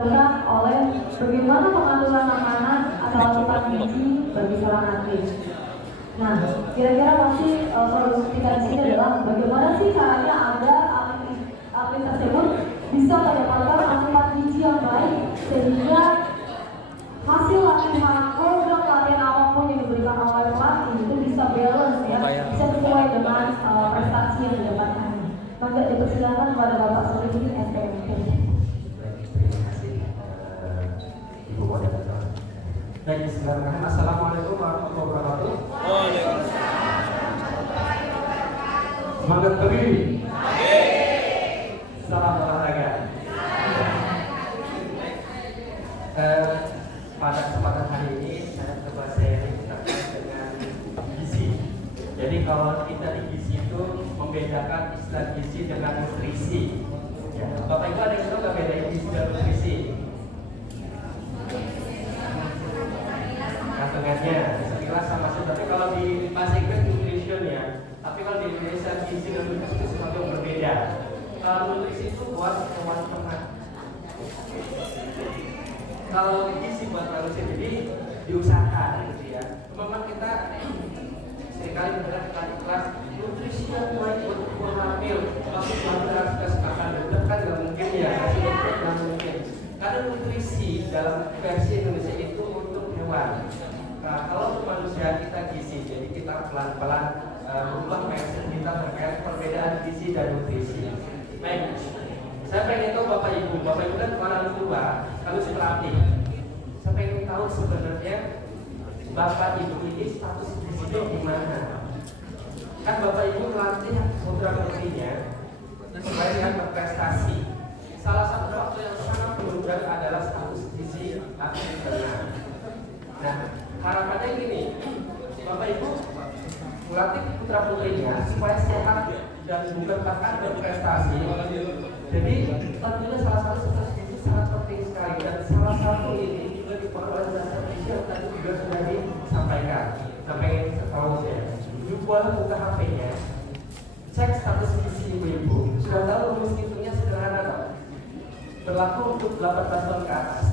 oleh bagaimana pengaturan makanan atau asupan gizi bagi seorang atlet. Nah, kira-kira pasti perlu kita di sini adalah bagaimana sih caranya agar atlet tersebut bisa mendapatkan asupan gizi yang baik sehingga hasil latihan, program latihan apapun yang diberikan oleh pelatih itu bisa balance ya, bisa sesuai dengan prestasi yang didapatkannya. Maka dipersilakan kepada Bapak Solihin SPMP. Baik, bismillahirrahmanirrahim. Assalamualaikum warahmatullahi wabarakatuh. Semangat berdiri. Salam olahraga. Pada kesempatan hari ini saya coba sharing terkait dengan gizi. Jadi kalau kita di gizi itu membedakan istilah gizi dengan nutrisi. Ya, Bapak Ibu ada yang tahu nggak bedain gizi dan nutrisi? Kandungannya sekilas sama sih, tapi kalau di bahasa Inggris nutrition ya, tapi kalau di Indonesia gizi dan nutrisi itu sesuatu yang berbeda. Kalau nutrisi itu buat hewan ternak, kalau gizi buat manusia, jadi diusahakan gitu ya. Memang kita seringkali mendengar di kelas nutrisi yang baik buat ibu hamil, langsung hamil harus kasih makan benar kan nggak mungkin ya, kasih dokter nggak mungkin. Karena nutrisi dalam versi Indonesia itu untuk hewan. Nah, kalau untuk manusia kita gizi, jadi kita pelan-pelan berubah mindset kita terkait perbedaan gizi dan nutrisi. Baik, saya pengen tahu Bapak Ibu kan orang tua, kami si pelatih. Saya pengen tahu sebenarnya Bapak Ibu ini status gizinya gimana? Kan Bapak Ibu melatih putra putrinya supaya dia berprestasi. Salah satu faktor yang sangat menunjang adalah status gizi atlet ternak. Nah, harapannya gini, Bapak Ibu melatih putra putrinya supaya sehat dan bukan bahkan berprestasi. Jadi tentunya salah satu status gizi sangat penting sekali, dan salah satu ini juga dipengaruhi oleh dasar gizi yang tadi juga sudah disampaikan. Sampai tahu ya, Ibu boleh buka HP-nya, cek status gizi ibu-ibu. Sudah tahu rumus hitungnya sederhana tak? Berlaku untuk 18 tahun ke atas.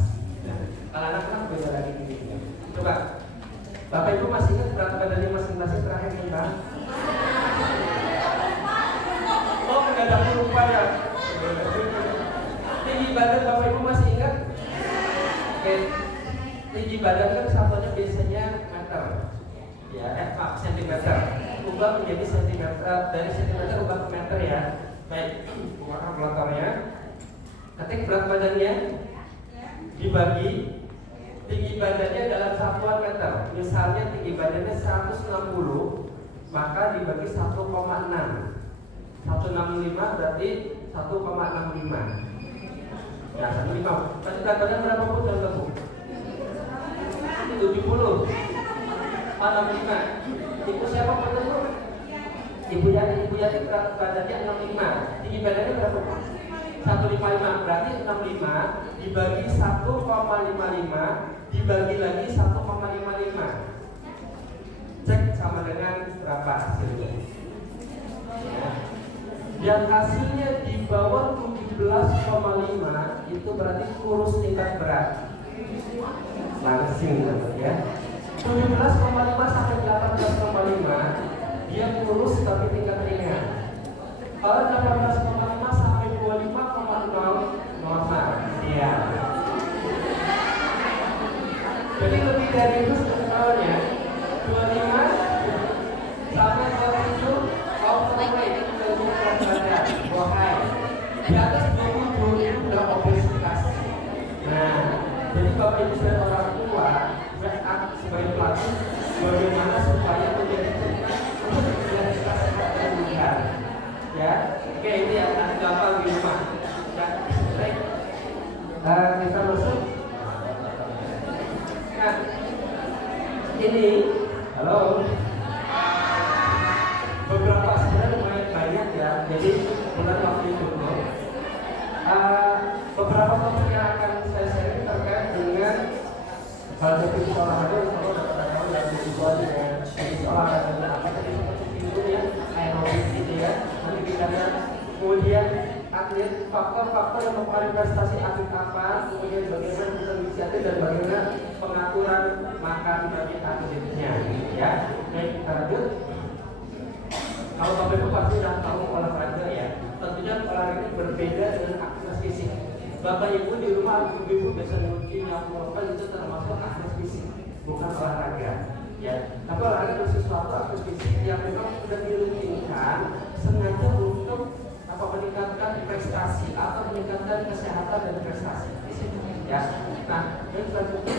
Kalau anak-anak beda lagi ini. Coba, Bapak Ibu masih ingat berat badannya masing-masing terakhir tentang? Oh, mendadak lupa ya. Tinggi badan Bapak Ibu masih ingat? Oke, tinggi badan kan satunya biasanya meter, ya, sentimeter. Ubah menjadi sentimeter, dari sentimeter ubah ke meter ya. Baik, buka kalkulatornya. Ketik berat badannya dibagi tinggi badannya dalam satuan meter. Misalnya tinggi badannya 160, maka dibagi 1,6. 165 berarti 1,65. Ya, 1,5. Berarti berat badan berapa Bu? Contoh Bu? 70. 65. Ibu siapa Bu? Ibu Yati berat badannya 65. Tinggi badannya berapa Bu? 155. Berarti 65 dibagi 1,55 dibagi lagi 1,55. Cek sama dengan berapa hasilnya. Ya. Yang hasilnya di bawah 17,5 itu berarti kurus tingkat berat. Langsing ya. 17,5 sampai 18,5 dia kurus tapi tingkat ringan. Kalau 18,5 sampai 25,0 normal dia. Jadi lebih dari itu sebetulnya 25 sampai 27 overweight itu berat badan, wahai. Di atas 27 itu udah obesitas. Nah, jadi Bapak Ibu dan orang tua sebagai pelatih bagaimana supaya menjadi kita sehat dan bugar. Ya, oke, ini yang nanti gampang di rumah. Ya, baik. Kita masuk. Nah, ini, halo. Beberapa sebenarnya lumayan banyak ya. Jadi bulan waktu itu, beberapa topik yang akan saya sharing terkait dengan jenis olahraga yang selalu dapat dan visual dengan jenis olahraga dan apa tadi seperti itu ya, aerobik gitu ya. Nanti kita lihat kemudian atlet faktor-faktor yang mempengaruhi prestasi atlet apa, kemudian bagaimana kita inisiatif dan bagaimana pengaturan makan bagi atletnya, ya. Baik, kita lanjut. Kalau Bapak Ibu pasti sudah tahu olahraga ya. Tentunya olahraga ini berbeda dengan aktivitas fisik. Bapak Ibu di rumah, Ibu biasa nyuci, nyapu apa itu termasuk aktivitas fisik, bukan olahraga. Ya, tapi olahraga itu sesuatu aktivitas fisik yang memang sudah dirutinkan sengaja untuk meningkatkan prestasi atau meningkatkan kesehatan dan prestasi di situ. Ya, nah yang selanjutnya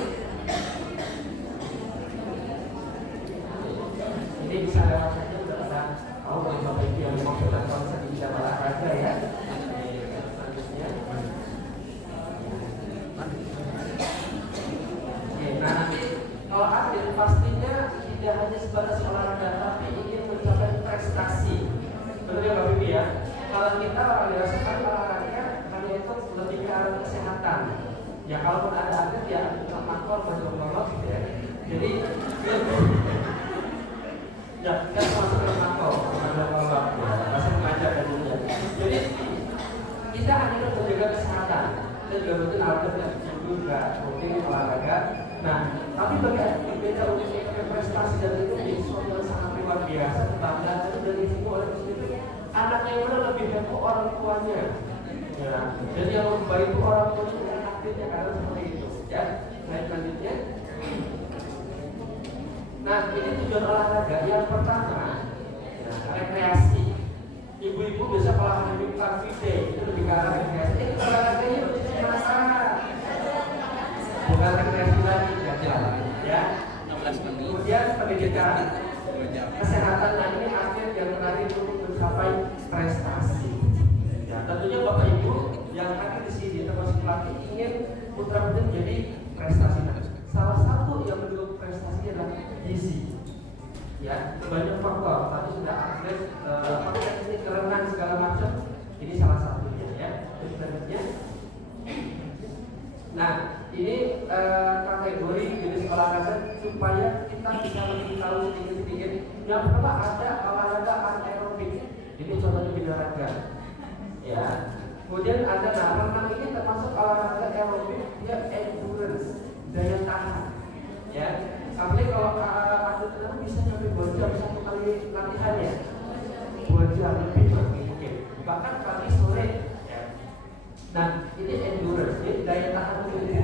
ini bisa lewat saja sudah ada tahu dari Bapak Ibu yang memang sudah konsep di bidang olahraga ya. Selanjutnya, oke, nah nanti kalau atlet pastinya tidak hanya sebatas olahraga, tapi ingin mencapai prestasi. Betul ya Bapak Ibu ya. Kalau kita orang dewasa kan olahraga hanya itu lebih ke arah kesehatan. Ya kalaupun ada atlet ya kita makor berlomba gitu ya. Jadi ya kita masuk ke makor berlomba ya, masih mengajar dan dunia. Jadi kita hanya untuk menjaga kesehatan dan juga rutin olahraga juga rutin olahraga. Nah tapi bagi atlet beda untuk prestasi dan itu menjadi sesuatu yang sangat luar biasa. Kebanggaan itu dari semua orang di sini. Anaknya yang mana lebih hebat orang tuanya, ya. Jadi yang lebih baik itu orang tuanya dengan aktifnya karena seperti itu, ya. Nah selanjutnya, nah ini tujuan olahraga yang pertama, ya, rekreasi. Ibu-ibu biasa olahraga di Car Free Day itu lebih ke arah rekreasi. Olahraganya lebih masyarakat, bukan rekreasi lagi, ya. Kemudian pendidikan, kesehatan, nah ini atlet yang menarik untuk mencapai prestasi. Ya, tentunya Bapak Ibu yang hadir di sini termasuk pelatih ingin putra putri menjadi prestasi. Salah satu yang mendukung prestasi adalah gizi. Ya, banyak faktor. Tadi sudah atlet, teknik renang segala macam. Ini salah satunya ya. Selanjutnya, nah ini kategori jenis olahraga supaya kita bisa lebih tahu sedikit-sedikit. Yang pertama ada olahraga anaerobik. Ini contohnya olahraga. Ya. Kemudian ada renang ini termasuk olahraga aerobik, dia endurance, daya tahan. Ya. Sampai kalau atlet renang bisa sampai 2 jam satu kali latihannya. 2 jam lebih mungkin. Bahkan pagi sore. Ya. Nah, ini endurance, jadi daya tahan tubuhnya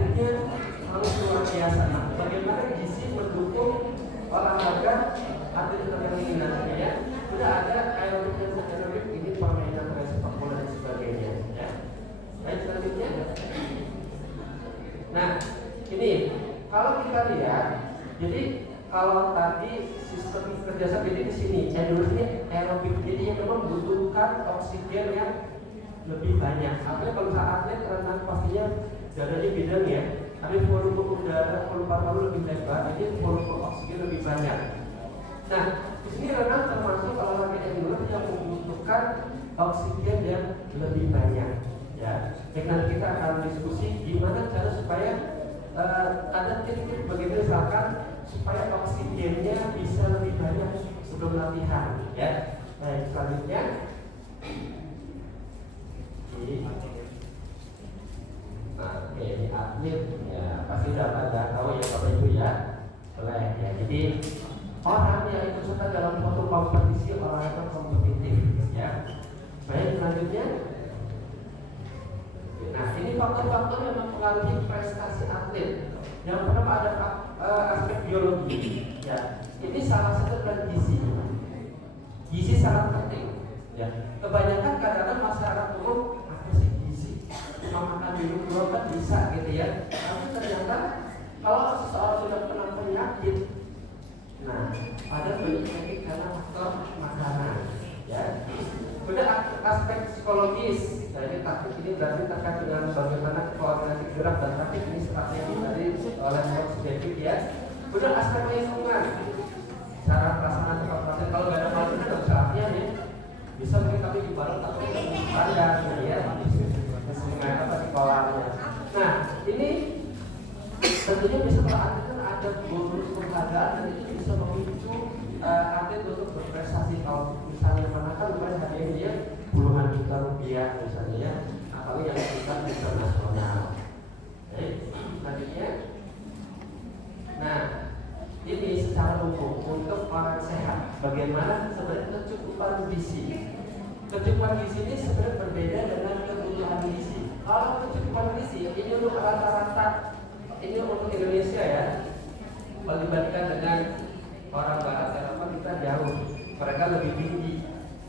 harus luar biasa. Nah, bagaimana gizi mendukung olahraga atlet renang ini nantinya ya? Sudah ada aerobik dan anaerobik, ini permainan sepak bola dan sebagainya. Ya. Baik, selanjutnya. Nah, ini kalau kita lihat, jadi kalau tadi sistem kerjasama ini di sini, endurance ini aerobik, jadi yang memang membutuhkan oksigen yang lebih banyak. Artinya kalau atlet renang pastinya dadanya bidang ya, tapi volume udara, volume paru lebih lebar, jadi volume oksigen lebih banyak. Nah, di sini renang termasuk olahraga endurance yang membutuhkan oksigen yang lebih banyak. Ya, nanti kita akan diskusi gimana cara supaya ada tips bagaimana misalkan supaya oksigennya bisa lebih banyak sebelum latihan. Ya, baik selanjutnya. Nah, ini atlet ya pasti dapat tahu ya Bapak Ibu ya, boleh ya. Jadi orang yang ikut serta dalam suatu kompetisi olahraga kompetitif ya. Baik selanjutnya. Nah ini faktor-faktor yang mempengaruhi prestasi atlet. Yang pertama ada aspek biologi ya. Ini salah satu adalah gizi. Gizi sangat penting ya. Kebanyakan kadang-kadang masyarakat umum makan minum dua kan bisa gitu ya, tapi ternyata kalau seseorang sudah kena penyakit, nah ada penyakit karena faktor makanan ya. Kemudian aspek psikologis, jadi taktik ini berarti terkait dengan bagaimana koordinasi gerak dan taktik ini strategi dari oleh coach David ya. Kemudian aspek lingkungan, cara pelaksanaan tempat latihan, kalau nggak ada pelatihan nggak bisa latihan ya, bisa mungkin tapi di bareng tapi di pandang ya. Apa di kolamnya. Nah, ini tentunya bisa berarti ada bonus penghargaan dan itu bisa memicu atlet untuk berprestasi. Kalau misalnya mana kan kemarin hadiah dia puluhan juta rupiah misalnya ya, kecukupan gizi. Kecukupan gizi ini sebenarnya berbeda dengan kebutuhan gizi. Kalau kecukupan gizi ini untuk rata-rata, ini untuk Indonesia ya, dibandingkan dengan orang Barat Eropa kita jauh, mereka lebih tinggi.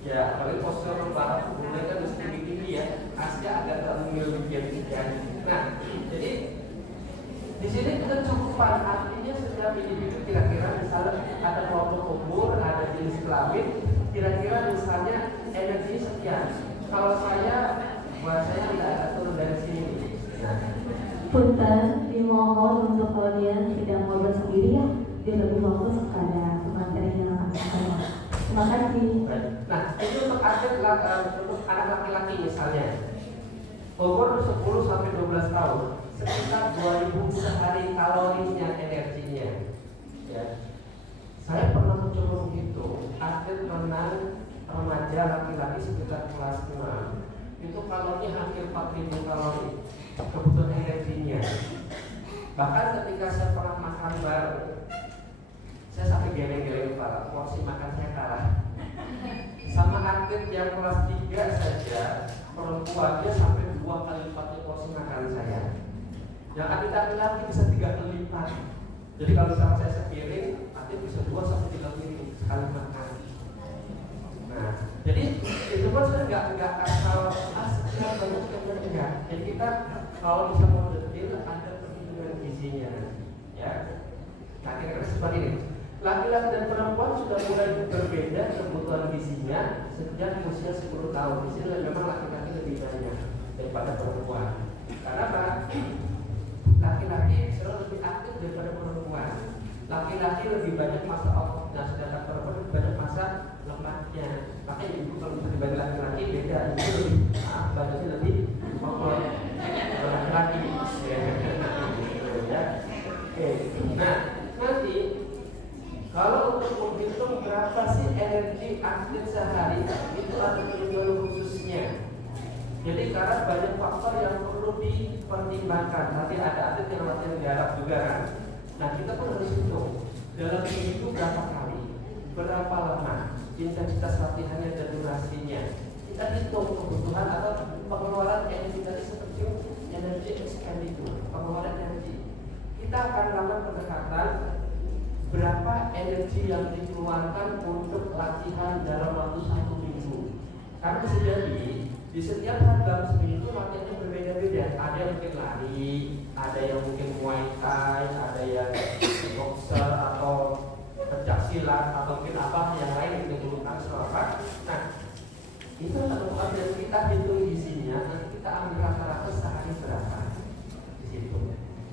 Ya, apalagi postur Barat mereka lebih tinggi ya. Asia agak termil demikian. Nah, jadi di sini kecukupan artinya setiap individu kira-kira misalnya ada kelompok umur, ada jenis kelamin, kira-kira misalnya energi sekian. Kalau buat saya tidak ada turun dari sini. Nah, Punten, dimohon untuk kalian tidak ngobrol sendiri ya, dia lebih fokus kepada materi yang akan saya. Terima kasih. Nah, itu untuk untuk anak laki-laki misalnya umur 10 sampai 12 tahun, sekitar 2000 sehari kalorinya, energinya. Ya. Saya pernah mencoba begitu. Atlet renang remaja laki-laki sekitar kelas 6 itu kalorinya hampir 4000 kalori kebutuhan energinya. Bahkan ketika saya pernah makan bareng, saya sampai geleng-geleng kepala, porsi makan saya kalah sama atlet yang kelas 3 saja, perempuannya sampai 2 kali lipatnya porsi makan saya. Yang atlet laki-laki bisa 3 kali lipat. Jadi kalau misalnya saya sepiring, atlet bisa 2 sampai 3 piring sekali makan. Nah, jadi itu pun saya nggak asal sekian banyak sekian enggak. Jadi kita kalau bisa mau detail ada perhitungan gizinya, ya. Nah, kira-kira seperti ini. Laki-laki dan perempuan sudah mulai berbeda kebutuhan gizinya sejak usia 10 tahun. Di sini memang laki-laki lebih banyak daripada perempuan. Karena apa? Laki-laki selalu lebih aktif daripada perempuan. Laki-laki lebih banyak masa ototnya, sedangkan perempuan lebih banyak masa lemaknya. Makanya ibu kalau bisa dibagi laki-laki beda, ibu lebih banyaknya lebih otot laki-laki. Ya. Oke. Nah, nanti kalau untuk menghitung berapa sih energi atlet sehari, itu ada perhitungan khususnya. Jadi karena banyak faktor yang perlu dipertimbangkan. Nanti ada atlet yang latihan jarak juga kan. Nah, kita pun harus hitung dalam seminggu berapa kali, berapa lama, intensitas latihannya dan durasinya. Kita hitung kebutuhan atau pengeluaran energi tadi seperti energi expenditure, pengeluaran energi. Kita akan melakukan pendekatan berapa energi yang dikeluarkan untuk latihan dalam waktu 1 minggu. Karena bisa jadi di setiap hari dalam seminggu latihannya berbeda-beda. Ada yang mungkin lari, ada yang mungkin muay thai, ada yang boxer atau pencak silat atau mungkin apa yang lain yang dikeluarkan selama. Nah, itu adalah dan kita hitung isinya. Nanti kita ambil rata-rata sehari berapa di situ.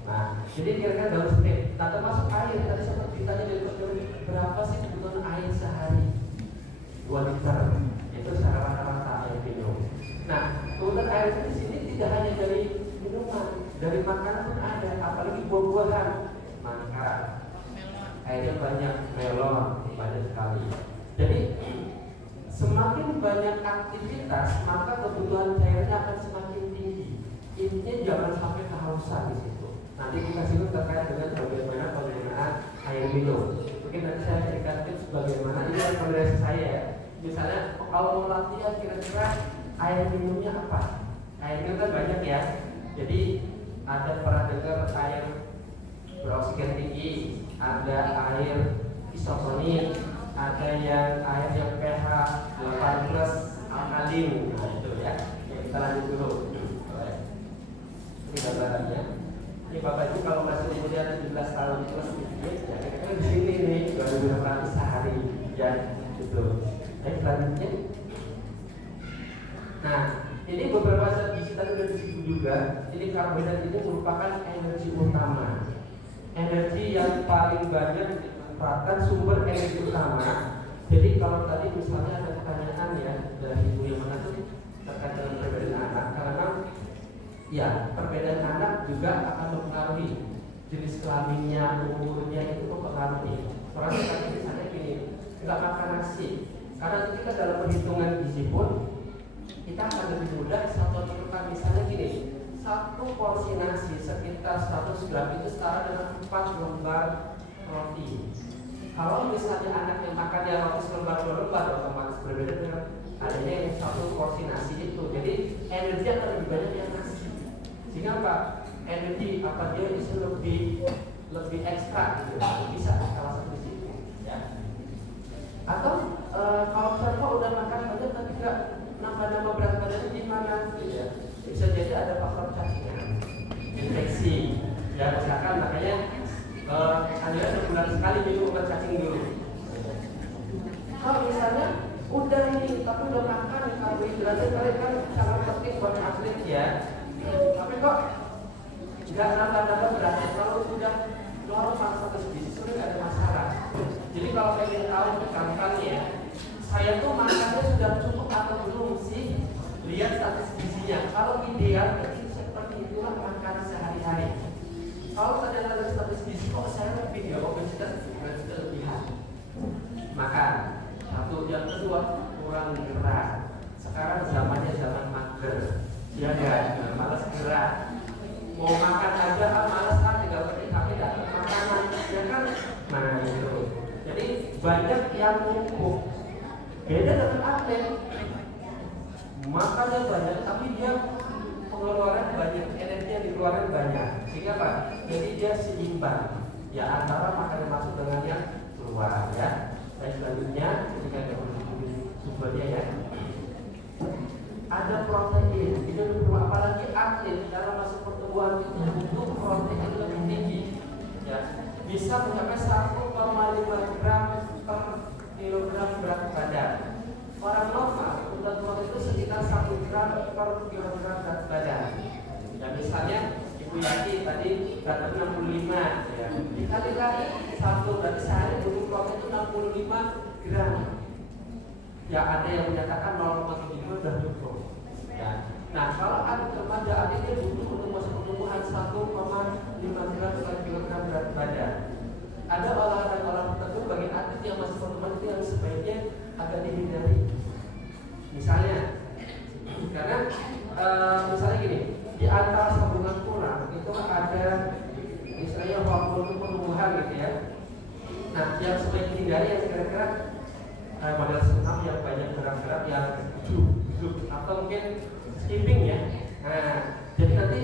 Nah, jadi kira-kira dalam step. Nah, termasuk air. Tadi seperti ditanya dari berapa sih kebutuhan air sehari? 2 liter. Itu secara rata-rata air minum. Nah, kebutuhan air di sini tidak hanya dari minuman, dari makanan pun ada. Apalagi buah-buahan, mangga, airnya banyak, melon banyak sekali. Jadi semakin banyak aktivitas, maka kebutuhan cairnya akan semakin tinggi. Intinya jangan sampai kehausan di situ. Nanti kita singgung terkait dengan bagaimana penggunaan air minum. Mungkin nanti saya berikan tips bagaimana ini rekomendasi saya ya. Misalnya kalau mau latihan kira-kira air minumnya apa? Air minum kan banyak ya. Jadi ada pernah dengar air beroksigen tinggi, ada air isotonik, ada yang air yang pH 8 plus alkalin. Nah itu ya. Kita lanjut dulu. Ini gambarannya. Ini Bapak Ibu kalau masih usia 17 tahun plus ya kira-kira di sini nih 2600 sehari ya gitu. Baik selanjutnya. Nah, ini beberapa zat gizi tadi sudah disebut juga. Ini karbohidrat ini merupakan energi utama. Energi yang paling banyak merupakan sumber energi utama. Jadi kalau tadi misalnya ada pertanyaan ya dari ibu yang mana tuh terkait dengan perbedaan anak, karena ya perbedaan anak juga akan mempengaruhi jenis kelaminnya, umurnya itu mempengaruhi. Orang tadi misalnya gini, nggak makan nasi. Karena kita dalam perhitungan gizi pun kita akan lebih mudah satu tentukan misalnya gini, 1 porsi nasi sekitar 100 gram itu setara dengan 4 lembar roti. Kalau misalnya anak yang makannya roti selembar 2 lembar otomatis berbeda adanya satu porsi nasi itu. Jadi energi akan lebih banyak yang nasi. Sehingga apa? Energi apa dia bisa lebih ekstra gitu. Bisa salah satu di situ. Ya. Atau kalau misalnya udah makan banyak tapi nggak nambah berat badannya gimana? Gitu ya. Bisa jadi ada faktor cacingan, infeksi. Ya misalkan makanya Anda sebulan sekali minum obat cacing dulu. Kalau misalnya udah ini tapi udah makan karbohidratnya kalian kan sangat penting buat atlet ya. Tapi kok nggak nambah beratnya, kalau sudah normal status gizi sudah nggak ada masalah. Jadi kalau pengen tahu gampangnya, saya tuh makannya sudah cukup atau belum sih? Lihat status gizinya. Kalau ideal seperti itulah makanan sehari-hari. Kalau ternyata ada status gizi kok saya lebih ya obesitas berlebihan, makan. Satu, yang kedua kurang gerak. Sekarang zamannya zaman mager, ya kan, malas gerak. Mau makan aja malas kan, tinggal ketik tapi dapat makanan, ya kan. Nah itu. Jadi banyak yang numpuk. Beda dengan atlet, makannya banyak tapi dia pengeluaran banyak, energi yang dikeluarkan banyak. Sehingga apa? Jadi dia seimbang. Ya antara makanan masuk dengan yang keluar ya. Dan selanjutnya ketika ada sumbernya ya, ada protein. Itu perlu, apalagi atlet dalam masa pertumbuhan itu butuh protein lebih tinggi. Ya, bisa mencapai 1,5 gram per kilogram berat badan. Orang normal kebutuhan protein itu sekitar 1 gram per kilogram berat badan. Ya misalnya Ibu Yati tadi kata 65 ya. Dikali-kali 1 berarti sehari butuh protein itu 65 gram. Ya ada yang menyatakan 0,75 sudah cukup. Ya. Nah kalau ada remaja adiknya butuh untuk masa pertumbuhan 1,5 gram per kilogram berat badan. Ada olahraga tertentu bagi atlet yang masih pertumbuhan itu yang sebaiknya agak dihindari. Misalnya, karena misalnya gini, di antara sambungan tulang itu ada misalnya hormon pertumbuhan gitu ya. Nah, yang sebaiknya dihindari yang kira-kira model senam yang banyak gerak-gerak yang duduk atau mungkin skipping ya. Nah, jadi nanti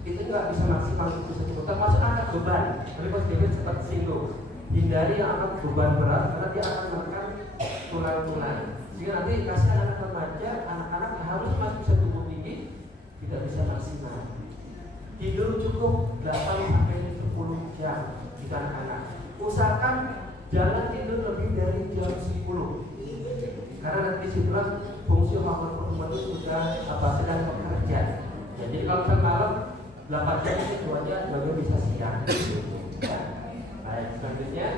itu nggak bisa maksimal bisa cukup. Termasuk angkat beban. Tadi Mas David sempat singgung. Hindari yang angkat beban berat karena dia akan makan tulang-tulang. Sehingga nanti kasih anak remaja, anak-anak yang harus masih bisa tumbuh tinggi tidak bisa maksimal. Tidur cukup 8-10 jam jika anak-anak. Usahakan jangan tidur lebih dari jam 10. Karena nanti situlah fungsi hormon pertumbuhan itu sudah sedang bekerja. Ya, jadi kalau misalnya malam 8 jam itu aja baru bisa siang. Ya. Baik, selanjutnya.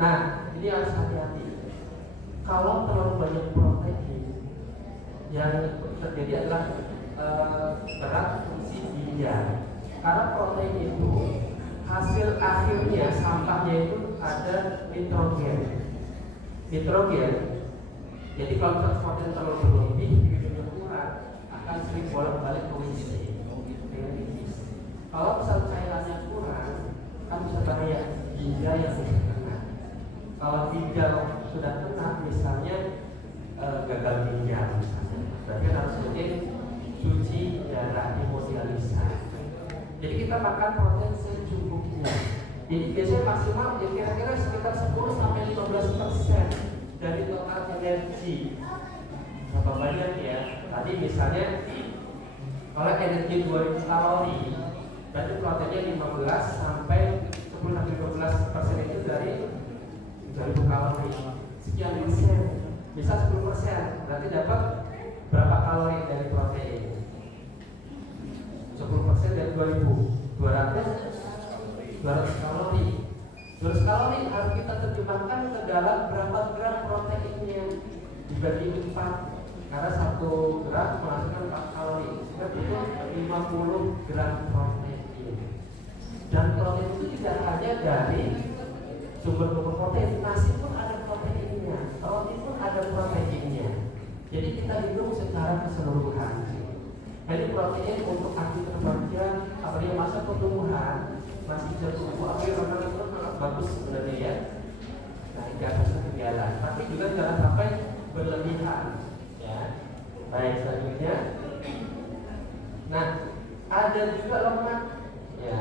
Nah, ini harus hati-hati. Kalau terlalu banyak protein, yang terjadi adalah berat fungsi ginjal. Karena protein itu hasil akhirnya sampahnya itu ada nitrogen. Nitrogen. Jadi kalau protein terlalu berlebih, giginya kurang, akan sering bolak-balik ke WC. Kalau misal cairannya kurang, kan bisa bahaya ginjal yang sudah kena. Kalau ginjal sudah kena, misalnya gagal ginjal misalnya, berarti harus rutin cuci darah, hemodialisa. Jadi kita makan protein secukupnya. Jadi biasanya maksimal ya kira-kira sekitar 10-15% dari total energi. Berapa banyak ya? Tadi misalnya kalau energi 2000 kalori, berarti proteinnya 15 sampai 10-15% itu dari 2000 kalori. Sekian persen, bisa 10%, berarti dapat berapa kalori dari protein? 10% dari 2000, 200 kalori. 200 kalori harus kita terjemahkan ke dalam berapa gram proteinnya dibagi 4. Karena 1 gram menghasilkan 4 kalori, itu 50 gram protein. Dan protein itu tidak hanya dari sumber protein, nasi pun ada proteinnya, roti pun ada proteinnya. Jadi kita hitung secara keseluruhan. Jadi protein untuk aktif remaja, apalagi masa pertumbuhan masih bisa tumbuh, apalagi itu sangat bagus sebenarnya ya. Nah, ini atas ketinggalan. Tapi juga jangan sampai berlebihan. makan. Ya, baik selanjutnya. Nah, ada juga lemak. Ya,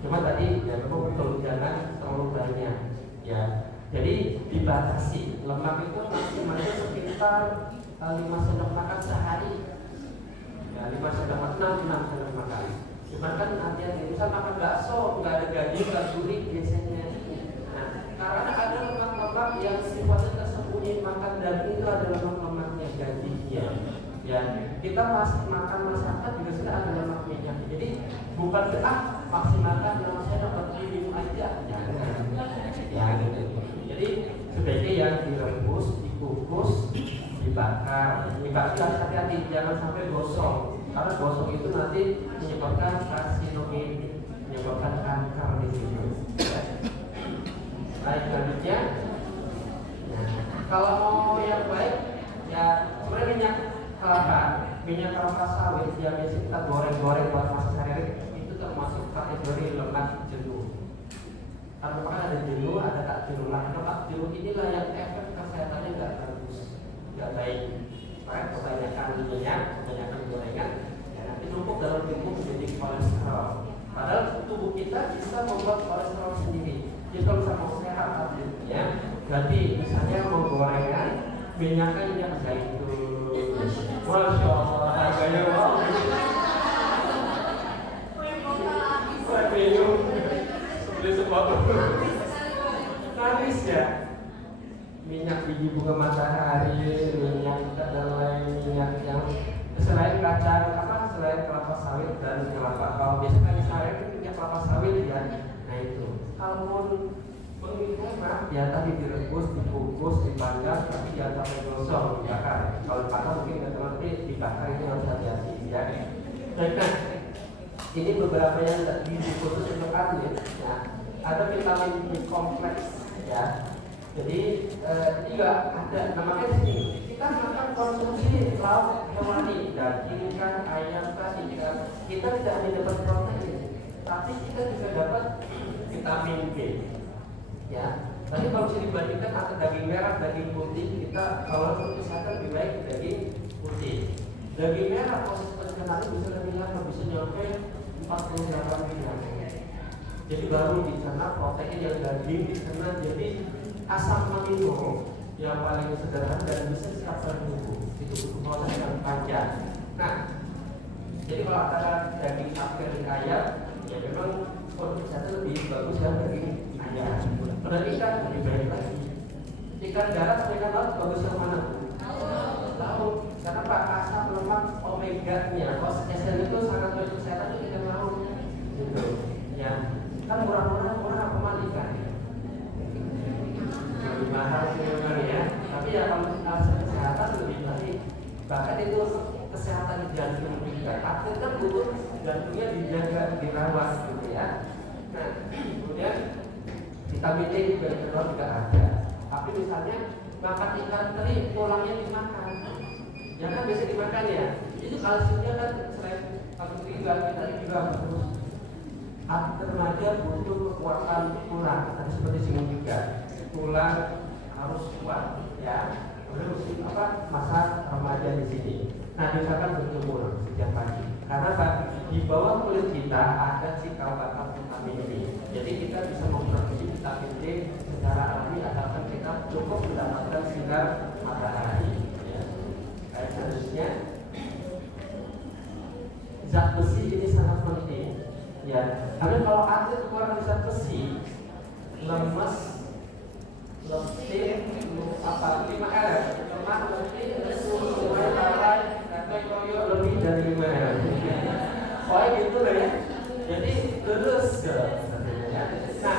cuma tadi ya memang betul jangan terlalu banyak. Ya, jadi dibatasi. Lemak itu maksimalnya sekitar 5 sendok makan sehari. Ya, 5 sendok makan, 6 sendok makan. Cuman kan hati-hati, misal makan bakso nggak ada gaji, nggak gurih biasanya. Nah, karena ada lemak-lemak yang sifatnya tersembunyi makan daging itu ada lemak-lemaknya gajinya. Ya, kita makan masakan juga sudah ada lemak minyak. Jadi bukan maksimalkan yang saya dapat minum aja, jangan. Ya, gitu. Jadi sebaiknya yang direbus, dikukus, dibakar. Dibakar hati-hati, jangan sampai gosong. Karena gosong itu nanti menyebabkan karsinogen, menyebabkan kanker di situ. Baik, selanjutnya. Nah, kalau mau yang baik, ya sebenarnya minyak kelapa sawit yang biasa kita goreng-goreng buat masak sehari itu termasuk kategori lemak jenuh. Karena kan ada jenuh, ada tak jenuh. Nah, lemak jenuh inilah yang efek kesehatannya nggak bagus, nggak baik. Makanya kebanyakan minyak, kebanyakan gorengan, ya nanti numpuk dalam tubuh menjadi kolesterol. Padahal tubuh kita bisa membuat kolesterol sendiri. Jadi kalau misalnya mau sehat artinya, berarti misalnya mau gorengan, minyaknya minyak zaitun. Masya Allah, harganya wow. Premium, sebeli sepatu. Nangis ya. Minyak biji bunga matahari, minyak dan lain minyak yang selain kacang selain kelapa sawit dan kelapa. Kalau biasanya sawit minyak kelapa sawit ya. Nah itu. Kalau menghemat ya tadi direbus, dikukus, dipanggang, tapi jangan sampai gosong, dibakar. Kalau dibakar mungkin nggak terlalu dibakar itu harus hati-hati ya. Nah, ini beberapa yang dikhusus untuk atlet. Nah, ada vitamin B kompleks ya. Jadi ini juga ada, namanya di sini kita makan konsumsi lauk hewani, daging ikan, ayam, ikan. Kita tidak hanya dapat protein, tapi kita juga dapat vitamin B. Ya, tapi kalau bisa dibandingkan antara daging merah, daging putih, kita kalau untuk kesehatan lebih baik daging putih. Daging merah proses pencernaan bisa lebih lama, bisa nyampe 48 jam. Jadi baru dicerna protein yang daging dicerna jadi asam amino yang paling sederhana dan bisa diserap oleh tubuh. Itu butuh proses yang panjang. Nah, jadi kalau antara daging sapi dan ayam, ya memang untuk kesehatan lebih bagus yang daging ayam. Pada ikan lebih baik lagi. Ikan darat sama ikan laut bagus yang mana? Laut. Karena Pak asam lemak omega-nya, SN itu sangat baik kesehatan itu ikan laut. Gitu. Ya, kan murah-murah apa malah ikan? Lebih mahal sih memang ya. Tapi ya kalau kesehatan lebih baik. Bahkan itu kesehatan jantung juga. Atlet kan butuh jantungnya dijaga, dirawat gitu ya. Nah, kemudian vitamin D juga ada. Tapi misalnya makan ikan teri, tulangnya dimakan. Ya kan biasa dimakan ya. Itu kalsiumnya kan selain kalsium juga kita juga harus. Atlet remaja butuh kekuatan tulang. Tadi seperti singgung juga. Tulang harus kuat ya. Kemudian masa remaja di sini. Nah, misalkan berjemur setiap pagi. Karena di bawah kulit kita ada cikal bakal vitamin D. Jadi kita bisa memproduksi vitamin D secara alami asalkan kita cukup mendapatkan sinar matahari. Ya. Kayak selanjutnya, zat besi ini sangat penting. Ya, karena kalau atlet kekurangan zat besi, lemes, letih, 5R, lemah, letih, lesu, lalai, koyo lebih dari 5R. Oh gitu loh ya. Jadi terus ya. Nah,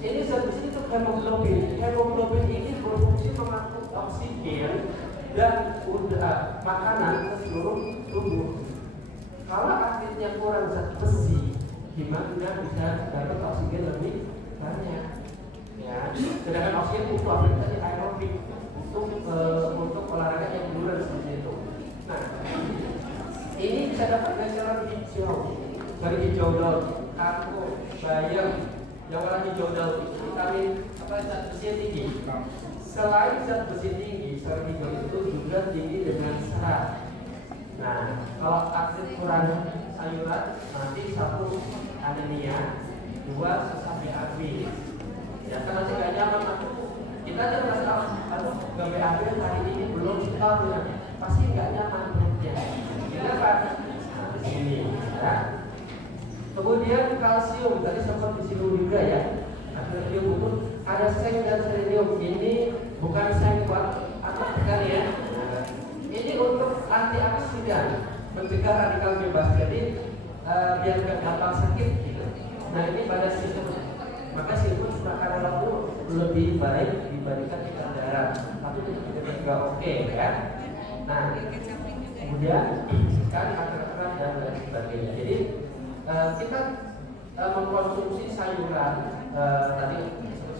ini zat besi itu hemoglobin. Hemoglobin ini berfungsi mengangkut oksigen dan udara makanan ke seluruh tubuh. Kalau atletnya kurang zat besi, gimana dia bisa dapat oksigen lebih banyak? Ya, sedangkan oksigen butuh apa tadi aerobik untuk olahraga yang berulang seperti itu. Nah, ini bisa dapat dari cara hijau, dari hijau daun, kangkung, bayam, yang warna hijau daun itu vitamin zat besi tinggi. Selain zat besi tinggi, serat hijau itu juga tinggi dengan serat. Nah, kalau atlet kurang sayuran, nanti 1 anemia, 2 susah BAB. Ya kan nanti gak nyaman, kita aja merasa, aduh gak BAB hari ini belum setor ya, pasti gak nyaman perutnya. Kenapa? Nah, di sini. Ya. Kemudian kalsium, tadi sempat disinggung juga ya. Natrium itu ada seng dan selenium. Ini bukan seng buat apa sekali ya. Ini untuk antioksidan, mencegah radikal bebas. Jadi biar gak gampang sakit gitu. Nah ini pada sistem, maka sistem makanan lalu lebih baik dibandingkan ikan darah. Tapi itu juga oke kan. Nah kemudian ikan, akar-akar dan lain sebagainya. Jadi kita mengkonsumsi sayuran tadi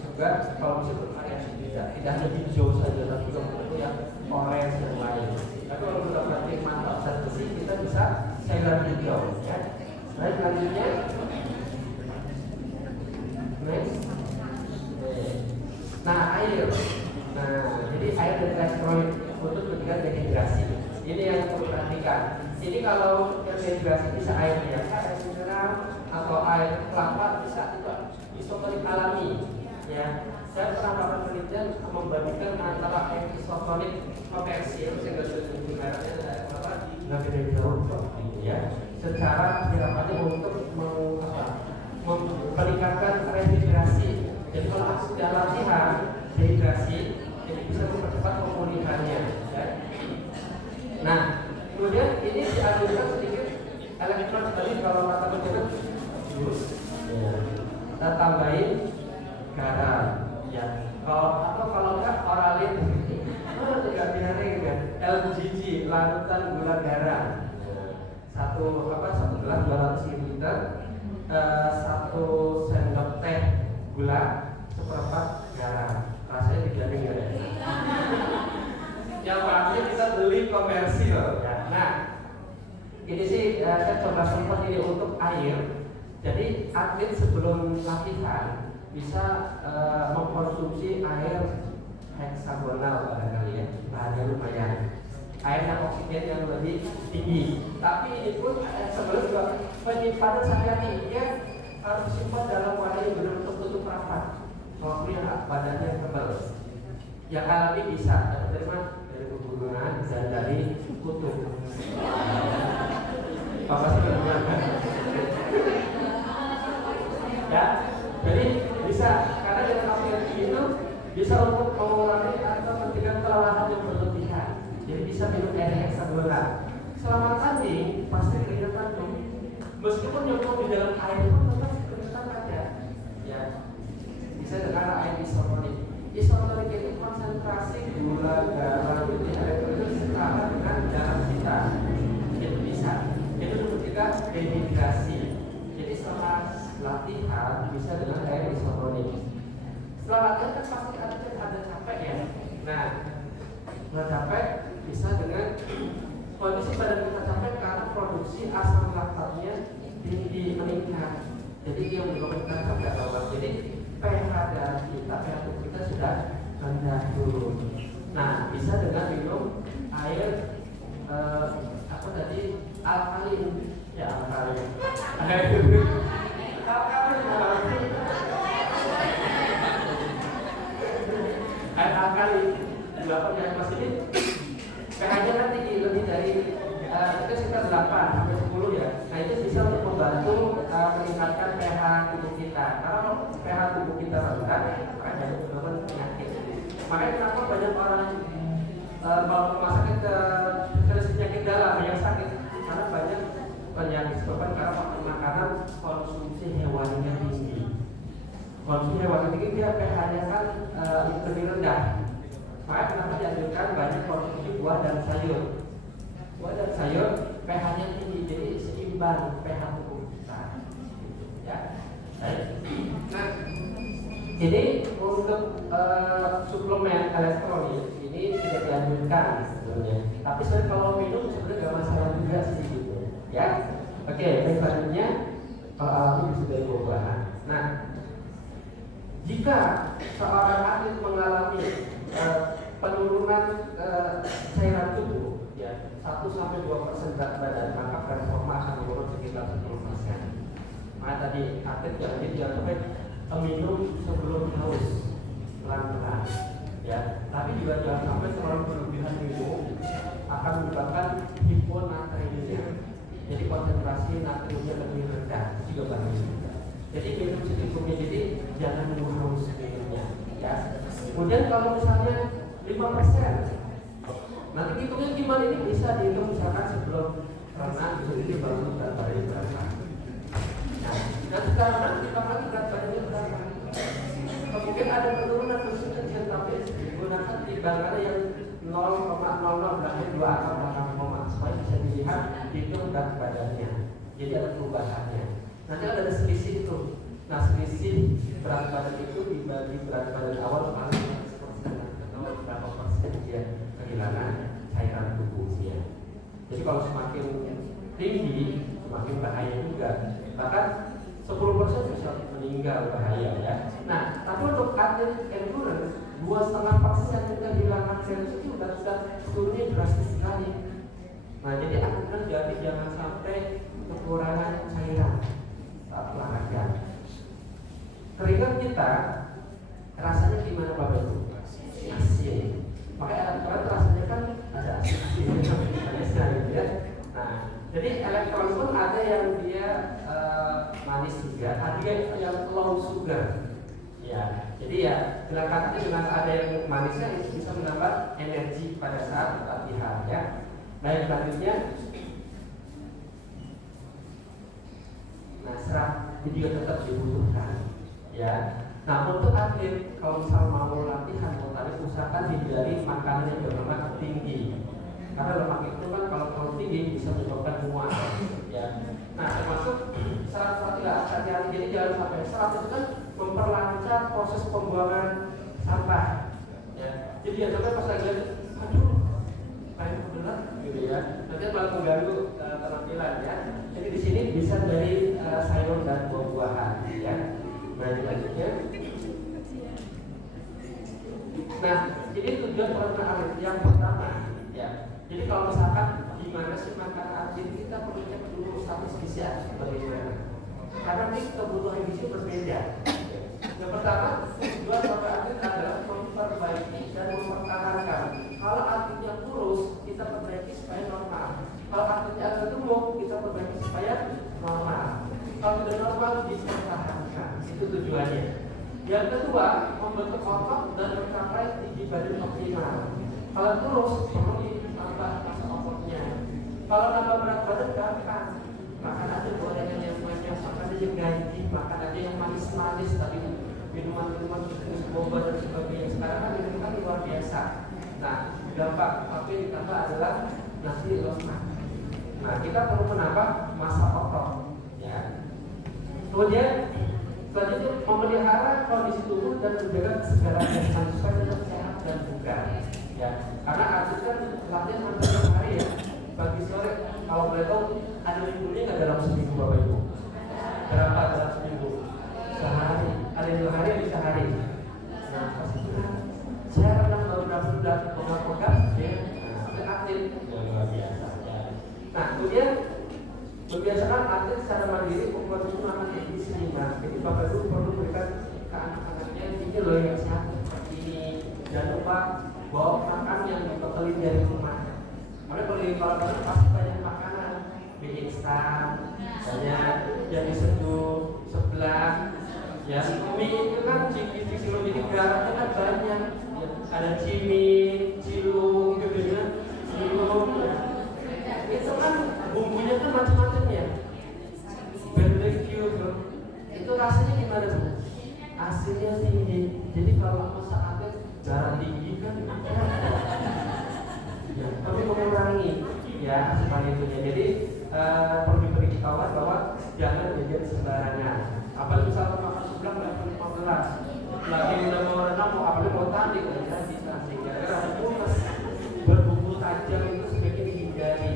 juga kalau bisa bervariasi, tidak hanya hijau saja, tapi juga bentuk yang orange dan lain. Tapi kalau kita berarti mantap zat besi, kita bisa sayuran hijau. Ya. Baik, selanjutnya, next. Nah air. Nah jadi air dan elektrolit untuk ketika dehidrasi. Ini yang perlu perhatikan. Ini kalau yang dehidrasi bisa air biasa, air mineral atau air kelapa bisa juga isotonik alami. Ya, saya pernah melakukan penelitian membandingkan antara air isotonik komersil, saya nggak bisa sebut mereknya, apa, nggak beda jauh kok, ya. Secara harapannya untuk meningkatkan rehidrasi. Jadi kalau sudah latihan dehidrasi, jadi bisa mempercepat pemulihannya. Ya. Nah, kemudian ini dianjurkan sedikit elektron tadi kalau kata berjalan jus, ya. Kita tambahin garam, ya. Kalau enggak oralin, tidak binatang gitu ya. LGG, larutan gula garam. Satu gelas 200 ml, 1 sendok teh gula, 1/4 garam. Rasanya dijamin nggak ya? Yang pasti kita beli komersil. Ya. Nah, ini sih saya coba sempat ini untuk air. Jadi atlet sebelum latihan bisa mengkonsumsi air heksagonal barangkali ya, bahannya lumayan. Air yang oksigen yang lebih tinggi. Tapi ini pun sebelum juga penyimpanan hati-hati, dia harus disimpan dalam wadah yang berbentuk rapat. Kalau yang badannya tebal, yang alami bisa dari mana? Dari pegunungan dan dari kutub. Apa sih pegunungan? Ya, jadi bisa karena dengan aplikasi itu bisa untuk mengurangi atau mencegah kelelahan yang berlebihan. Jadi bisa minum air heksagonal. Selama tanding pasti keringetan tuh. Meskipun nyemplung di dalam air itu tetap keringetan aja. Ya, bisa dengan air isotonik. Isotonik itu konsentrasi gula garam itu setara dengan garam kita. Itu bisa. Itu untuk kita dehidrasi. Jadi selama latihan bisa dengan air isotonik. Setelah latihan kan pasti ada capek ya. Nah, setelah capek bisa dengan kondisi badan kita capek karena produksi asam laktatnya tinggi meningkat. Jadi dia menyebabkan capek bawah. Jadi pH darah kita, pH tubuh kita sudah rendah turun. Nah, bisa dengan minum air apa tadi alkalin ya alkalin. Air alkali 8 yang pas ini pH-nya kan tinggi, lebih dari itu sekitar 8 sampai 10 ya. Nah itu bisa untuk membantu meningkatkan pH tubuh kita. Kalau pH tubuh kita rendah, maka jadi menyebabkan penyakit. Makanya kenapa banyak orang bawa ke rumah sakit ke penyakit dalam yang sakit karena banyak penyakit disebabkan karena makanan konsumsi hewaninya tinggi. Konsumsi hewani tinggi dia pH-nya kan lebih rendah. Maka kenapa dianjurkan banyak konsumsi buah dan sayur. Buah dan sayur pH-nya tinggi, jadi seimbang pH tubuh kita. Ya, baik. Nah, jadi untuk suplemen kolesterol ini tidak dianjurkan sebenarnya. Tapi sebenarnya kalau minum sebenarnya nggak masalah juga sih gitu. Ya, oke. Selanjutnya kalau alami bisa dari buah-buahan. Nah, jika seorang atlet mengalami penurunan cairan tubuh 1-2% berat badan, maka performa akan menurun sekitar 10%. Maka tadi atlet jangan sampai minum sebelum haus, pelan-pelan, ya. Tapi juga jangan sampai terlalu berlebihan minum, akan menyebabkan hiponatremia. Jadi konsentrasi natriumnya lebih rendah, juga bahaya. Jadi minum secukupnya, jadi jangan menunggu haus minumnya, ya. Kemudian kalau misalnya 5%, nanti hitungnya gimana, ini bisa dihitung misalkan sebelum renang, jadi baru berat badannya berapa. Nah sekarang ditambah lagi berat badannya berapa. Mungkin ada penurunan kecil, tapi digunakan timbangan yang 0,00 berarti 2 atau 8, supaya bisa dilihat itu berat badannya. Jadi ada perubahannya. Nanti ada selisih itu. Nah selisih berat badan itu dibagi berat badan awal paling 100% atau berapa persen dia kehilangan cairan tubuhnya. Jadi kalau semakin tinggi semakin bahaya juga. Bahkan 10% bisa meninggal, bahaya ya. Nah, tapi untuk atlet endurance 2,5% kehilangan cairan itu sudah turunnya drastis sekali. Nah, jadi akhirnya jadi jangan sampai kekurangan cairan saat olahraga. Keringat kita rasanya gimana Bapak Ibu? Asin. Makanya rasanya kan ada asin ya. Nah, jadi elektron pun ada yang dia manis juga, ada yang low sugar. Ya, jadi ya silakan dengan ada yang manisnya itu bisa menambah energi pada saat latihan ya. Nah yang selanjutnya, nah serat itu juga tetap dibutuhkan ya. Nah untuk atlet kalau misal mau latihan tadi usahakan hindari makanan yang berlemak tinggi, karena lemak itu kan kalau terlalu tinggi bisa menyebabkan mual ya. Nah termasuk serat ya hati-hati, jadi jangan sampai serat itu kan memperlancar proses pembuangan sampah ya. Jadi jangan sampai pas lagi aduh kayak berat gitu ya, nanti malah mengganggu penampilan ya. Jadi di sini bisa dari sayur dan buah-buahan ya. Selanjutnya, nah ini tujuan peran atlet yang pertama ya. Jadi kalau misalkan gimana sih makan atlet, kita perlu cek dulu status gizi bagaimana, karena ini kebutuhan gizi berbeda. Yang pertama, tujuan para atlet adalah memperbaiki dan mempertahankan. Kalau atletnya kurus, kita perbaiki supaya normal. Kalau atletnya agak gemuk, kita perbaiki supaya normal. Kalau sudah normal, dipertahankan. Itu tujuannya. Yang kedua, membentuk otot dan mencapai tinggi badan optimal. Kalau kurus, perlu ditambah massa ototnya. Kalau nambah berat badan gampang. Makan aja gorengan yang banyak, makan aja gaji, makan aja yang manis-manis, tapi minuman-minuman jenis boba dan sebagainya. Sekarang kan minuman luar biasa. Nah, gampang. Tapi ditambah adalah nasi lemak. Nah, kita perlu menambah massa otot. Ya. Kemudian selanjutnya memelihara kondisi tubuh dan menjaga kesegaran jasmani supaya tetap sehat dan bugar. Ya, karena atlet kan latihan hampir setiap hari ya. Pagi sore, kalau boleh tahu ada liburnya nggak dalam seminggu Bapak Ibu? Berapa dalam seminggu? Sehari. Ada yang 2 hari, ada sehari. Nah, pasti saya renang beberapa sudah pegang-pegang ya. Atlet luar biasa. Ya. Nah, kemudian membiasakan atlet secara mandiri membuat itu makan yang seimbang. Jadi Bapak Ibu perlu berikan ke anak-anaknya ini loh yang sehat seperti ini. Jangan lupa bawa makan yang dibekelin dari rumah. Karena kalau pasti banyak makanan, mie instan, banyak yang diseduh sebelah. Ya, mie itu kan ciki-ciki jadi garamnya kan banyak. Ya, ada cimi, cilung, gitu ya, cilung. Itu kan bumbunya kan macam-macam ya. Barbecue itu rasanya gimana tuh? Asinnya tinggi. Jadi kalau masak atlet darah tinggi kan ya, tapi mengurangi ya supaya itu ya. Jadi perlu diberitahukan bahwa jangan jajan sembarangan. Apalagi misalnya makan sebelah nggak perlu 15, lagi udah mau renang mau apalagi mau tanding ya bisa sehingga karena pulas berbumbu tajam itu sebaiknya dihindari.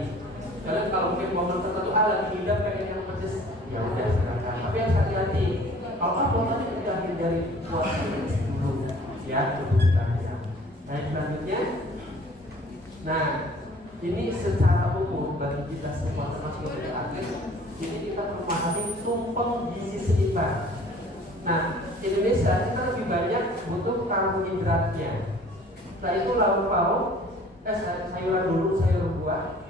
Kalian kalau mungkin momen tertentu lagi hindar pengen yang pedes ya udah silakan. Tapi yang hati-hati. Kalau mau tadi udah hindari puasa dulu ya untuk kita. Nah selanjutnya, nah ini secara umum bagi kita semua termasuk bagi atlet, ini kita memahami tumpeng gizi seimbang. Nah, Indonesia kita lebih banyak butuh karbohidratnya. Nah itu lauk pauk, sayuran dulu, sayur buah,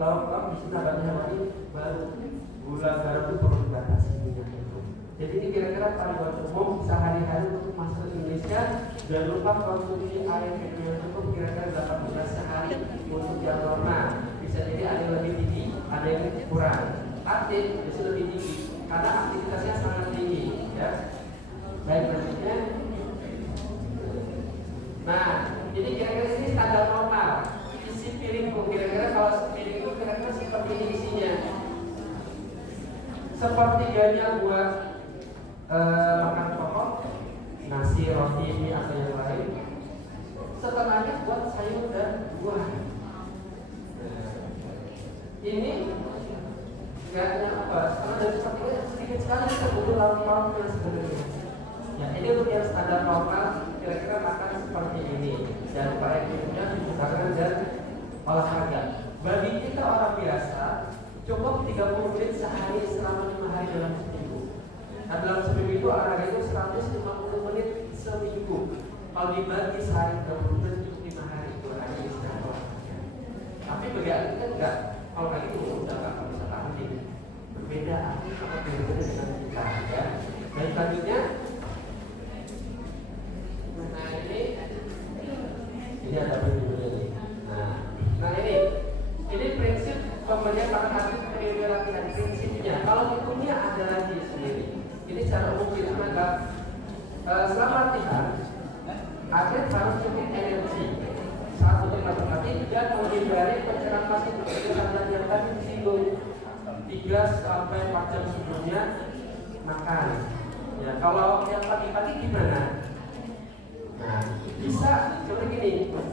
lauk pauk bisa tambahnya lagi baru gula garam itu perlu dibatasi minyak itu. Jadi ini kira-kira panduan umum sehari-hari untuk masyarakat Indonesia. Jangan lupa konsumsi air yang cukup kira-kira 8 gelas sehari untuk yang normal. Bisa jadi ada yang lebih tinggi, ada yang kurang. Aktif bisa lebih tinggi karena aktivitasnya sangat tinggi, ya. Baik, berikutnya. Nah, jadi kira-kira ini standar normal. Isi piringku kira-kira kalau sepiring itu kira-kira seperti ini isinya. Sepertiganya buat makan pokok, nasi, roti, mie atau yang lain. Setengahnya buat sayur dan buah. Ini nggak ada apa, karena dari sepertinya sedikit sekali kita butuh lauk-lauk yang sebenarnya. Ya, ini untuk yang standar normal kira-kira makan seperti ini. Dan para ibunya menggunakan dan olahraga. Bagi kita orang biasa cukup 30 menit sehari selama 5 hari dalam seminggu. Nah, dalam seminggu itu olahraga itu 150 menit seminggu. Kalau dibagi sehari 30 menit cukup 5 hari itu hari istirahat. Tapi bagi atlet kan enggak. Kalau kayak gitu udah nggak bisa tahan. Berbeda apa berbeda dengan kita, ya. Dan selanjutnya, nah ini ada bentuknya nih. Nah ini prinsip pemberian makan atlet periode latihan prinsipnya. Kalau hitungnya ada lagi sendiri. Ini cara umum kita menganggap selama latihan atlet harus cukup energi saat untuk latihan dan menghindari pencernaan pasti kebiasaan yang tadi disinggung 3 sampai 4 jam sebelumnya makan. Ya, kalau yang pagi-pagi gimana? Nah, bisa seperti gini,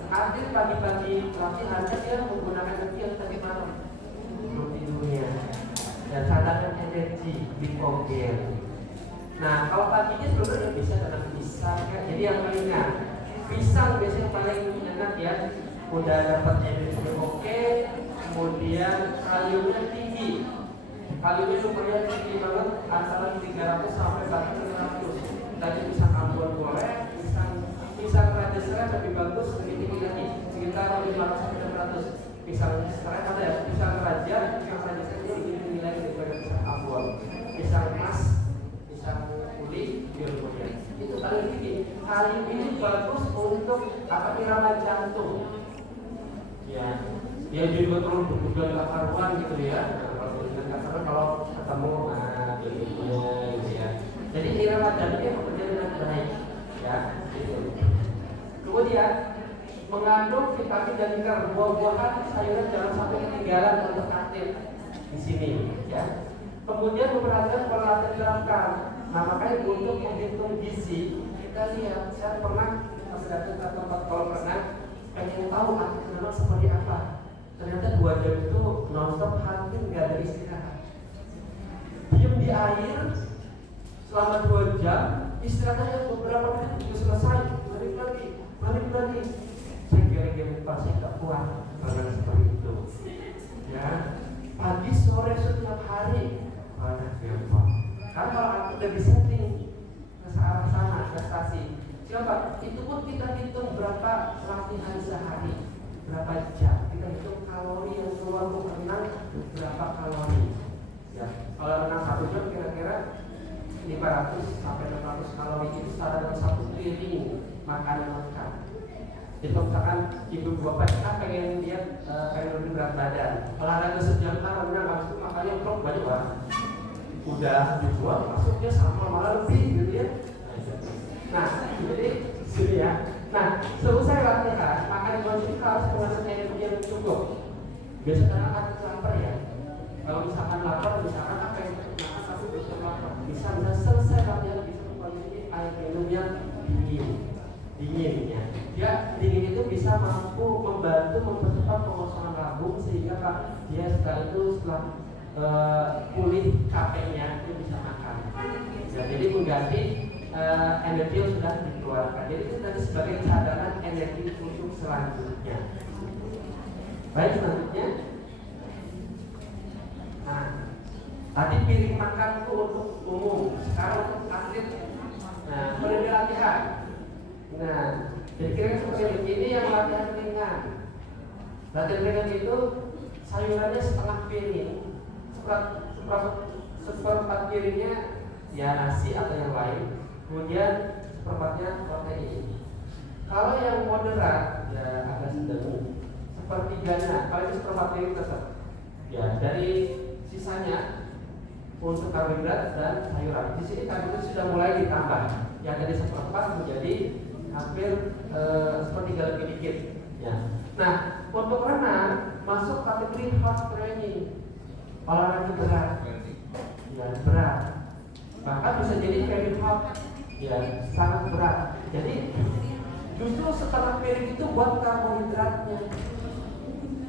atlet pagi-pagi latihannya dia menggunakan energi yang tadi malam belum tidurnya dan cadangan energi di kongkel. Nah, kalau paginya sebenarnya bisa dengan pisang, jadi yang ringan. Pisang biasanya paling enak ya, udah dapat energi oke, kemudian kaliumnya tinggi. Kaliumnya supaya tinggi banget, antara 300 sampai 400. Tadi pisang Ambon boleh, pisang raja serai lebih bagus, lebih tinggi lagi, sekitar 500 sampai 600. Pisang serai ada ya, pisang raja serai lebih tinggi lagi daripada pisang Ambon. Pisang emas, pisang kulit, biolognya itu paling tinggi. Kalium ini bagus untuk irama jantung. Ya, dia juga terus berbulan karuan gitu ya. Kalau ketemu biolognya gitu ya. Jadi irama jantungnya bekerja dengan baik, ya. Gitu. Kemudian mengandung vitamin dan mineral, buah-buahan, sayuran jangan sampai ketinggalan untuk atlet di sini, ya. Kemudian memperhatikan pola latihan diterapkan. Nah, makanya untuk menghitung gizi, kita lihat. Saya pernah pas datang ke tempat kolam renang, pengen tahu atlet renang seperti apa. Ternyata 2 jam itu nonstop, hampir nggak ada istirahat. Diam di air selama 2 jam, istirahatnya beberapa menit itu selesai, balik lagi. Saya kira-kira pasti nggak kuat renang seperti itu. Ya, pagi sore setiap hari. Karena kalau aku udah disetting ke arah sana prestasi, siapa? Itu pun kita hitung berapa latihan sehari, berapa jam, kita hitung kalori yang keluar untuk renang berapa kalori. Ya, kalau renang 1 jam kira-kira 500 sampai 600 kalori itu setara dengan 1 piring makanan lengkap. Itu misalkan ibu bapak kita pengen lihat pengen lebih berat badan, olahraga sejam kan renang habis itu makannya prok banyak banget. Udah dijual, masuknya sama malah lebih gitu ya. Nah, jadi sini ya. Nah, selesai latihan, makan konsumsi harus menghasilkan energi yang cukup. Biasanya akan lapar ya. Kalau misalkan lapar, misalkan apa yang makan tapi bisa lapar, bisa selesai latihan bisa mengkonsumsi air minum yang dingin ya. Dia dingin itu bisa mampu membantu mempercepat pengosongan lambung sehingga dia setelah pulih capeknya itu bisa makan. Ya, jadi mengganti energi yang sudah dikeluarkan. Jadi itu tadi sebagai cadangan energi untuk selanjutnya. Baik, selanjutnya. Nah, tadi piring makan itu untuk umum, sekarang untuk atlet. Nah, periode latihan. Nah, jadi kira-kira seperti ini yang latihan ringan. Latihan ringan itu sayurannya setengah piring, seperempat piringnya ya nasi atau yang lain, kemudian seperempatnya protein. Kalau yang moderat ya agak sedang, sepertiganya, kalau itu seperempat piring tetap. Ya dari sisanya untuk karbohidrat dan sayuran. Di sini karbohidrat sudah mulai ditambah, yang dari seperempat menjadi hampir sepertiga lebih dikit. Ya. Nah, untuk renang masuk kategori hard training, olahraga berat, ya berat. Bahkan bisa jadi very hot, ya sangat berat. Jadi justru setengah piring itu buat karbohidratnya.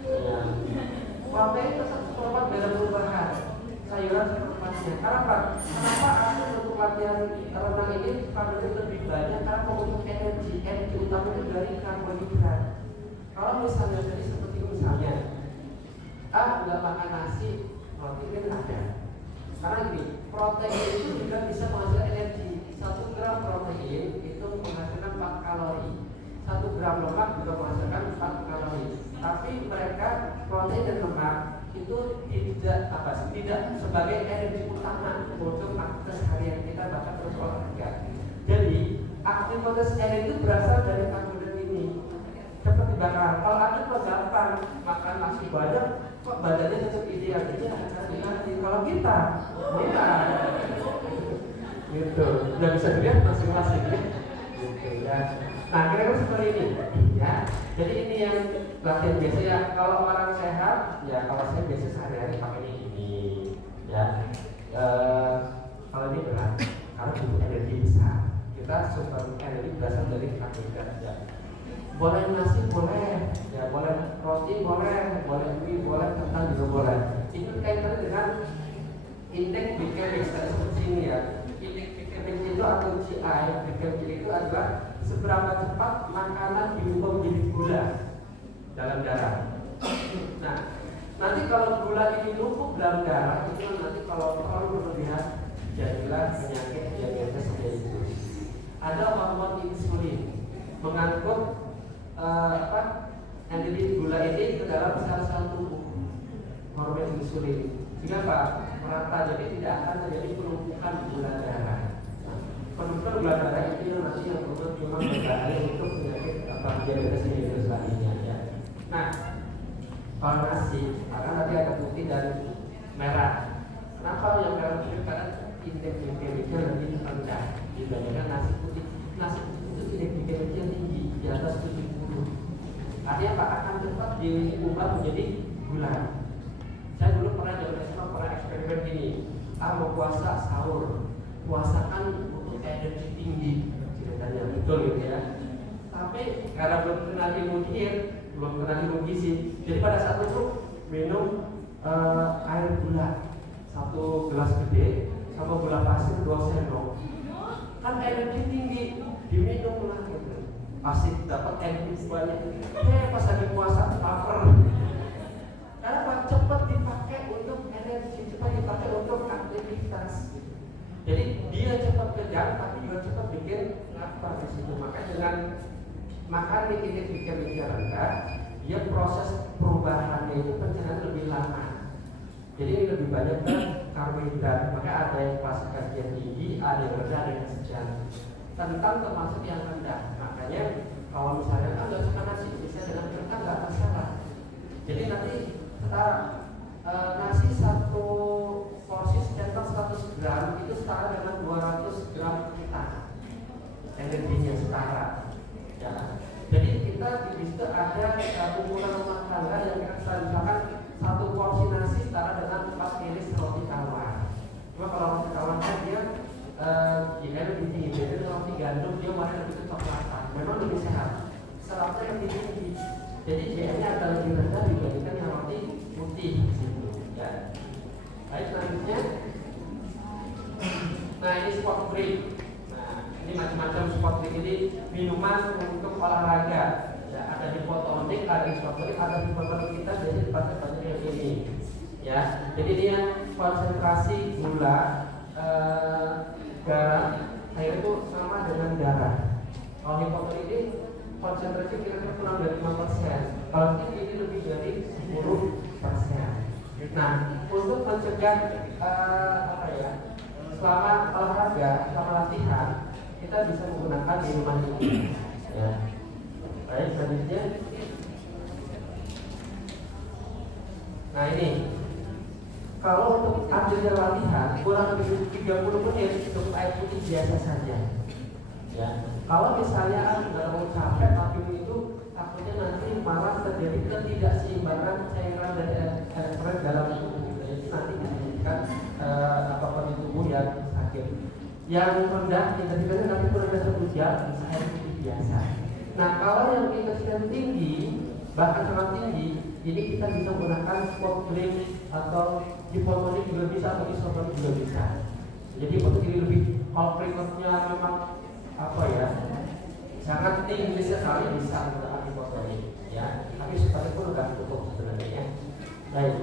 Ya. Protein tetap seperempat dalam perubahan, sayuran seperempatnya. Kenapa? Kenapa aku untuk latihan renang ini karbohidrat lebih banyak? Karena untuk energi utama itu dari karbohidrat. Kalau misalnya jadi seperti misalnya, nggak makan nasi, protein ada. Karena gini, protein itu juga bisa menghasilkan energi. 1 gram protein itu menghasilkan 4 kalori. 1 gram lemak juga menghasilkan 4 kalori. Tapi mereka protein dan lemak itu tidak sebagai energi utama untuk aktivitas harian kita bahkan untuk olahraga. Jadi aktivitas energi itu berasal dari karbohidrat ini. Seperti bakar. Kalau ada kok gampang makan nasi banyak, kok badannya tetap ideal. Jadi hati-hati. Kalau kita, ya, gitu. Udah bisa dilihat masing-masing. Gitu ya. Nah, kira-kira seperti ini, ya. Jadi ini yang latihan biasa ya. Kalau orang sehat, ya kalau saya biasa sehari-hari pakai ini, ya. Kalau ini berat, karena butuh energi besar. Kita sumber energi berasal dari karbohidrat. Ya. Boleh nasi boleh, ya boleh roti boleh mie boleh, kentang juga boleh. Itu kaitannya dengan indeks glikemik seperti ini ya. Indeks glikemik itu atau GI, glikemik itu adalah seberapa cepat makanan diubah menjadi gula dalam darah. Nah, nanti kalau gula ini numpuk dalam darah, itu nanti kalau terlalu berlebihan jadilah penyakit diabetes itu. Ada hormon insulin mengangkut energi gula ini ke dalam sel-sel tubuh, hormon insulin, sehingga merata, jadi tidak akan terjadi penumpukan gula darah. Penumpukan gula darah itu yang nanti yang cuma berbahaya untuk penyakit diabetes mellitus lainnya. Ya. Nah, kalau nasi, karena nanti ada putih dan merah. Kenapa yang merah putih? Karena indeks glikemiknya lebih rendah dibandingkan nasi putih. Nasi putih itu indeks glikemiknya tinggi, di atas 70. Artinya apa? Akan cepat diubah menjadi gula. Saya dulu pernah pernah eksperimen ini. Mau puasa sahur, puasakan untuk energi tinggi, ceritanya betul gitu ya. Tapi karena belum kenal ilmu diet, belum kenal ilmu gizi, jadi pada saat itu minum air gula 1 gelas gede sama gula pasir 2 sendok. Kan energi tinggi, diminum lah gitu. Pasti dapat energi banyak. Pas lagi puasa lapar. Karena cepat dipakai untuk energi, cepat dipakai untuk aktivitas. Jadi dia cepat kenyang, tapi juga cepat bikin lapar di situ. Makanya dengan makan indeks glikemiknya rendah, dia proses perubahannya itu pencernaan lebih lama. Jadi ini lebih banyak karbohidrat. Maka ada yang klasifikasi yang tinggi, ada yang rendah, ada yang sedang. Kentang termasuk yang rendah. Makanya kalau misalnya nggak suka nasi, bisa dengan kentang nggak masalah. Jadi nanti setara nasi 1 porsi kentang 100 gram itu setara dengan 200 gram kentang. Energinya setara. Ya. Jadi kita di situ ada ukuran rumah tangga yang kita misalkan 1 porsi nasi setara dengan 4 iris roti tawar. Cuma kalau roti tawar kan dia lebih tinggi, jadi roti gandum dia warna lebih kecoklatan, memang lebih sehat, seratnya lebih tinggi, jadi GM-nya akan lebih rendah dibandingkan yang roti putih di situ. Ya. Baik, selanjutnya, nah ini sport drink. Nah ini macam-macam sport drink ini minuman untuk olahraga. Ya, ada hipotonik, ada isotonik, ada hipotonik kita sifatnya banyak yang ini, ya. Jadi dia konsentrasi gula, garam, air itu sama dengan darah. Kalau hipoter ini konsentrasi kira-kira kurang dari 5%. Kalau ini lebih dari 10%. Nah, untuk mencegah selama olahraga, selama latihan, kita bisa menggunakan minuman ini. Ya. Baik, selanjutnya. Nah ini, kalau untuk ambilnya latihan kurang lebih 30 menit cukup air putih biasa saja. Ya. Kalau misalnya sudah mau capek tapi itu takutnya nanti malah terjadi ketidakseimbangan cairan dan elektron dalam tubuh. Jadi nanti menjadikan apapun di tubuh yang sakit. Yang rendah intensitasnya nanti kurang dari 1 jam bisa air putih biasa. Nah kalau yang intensitas tinggi bahkan sangat tinggi, ini kita bisa menggunakan sport drink atau hipotonik juga bisa atau isotonik juga bisa. Jadi untuk ini lebih kalau frequency-nya memang sangat tinggi sekali bisa menggunakan hipotonik, ya. Tapi sekalipun udah cukup sebenarnya. Ya. Baik,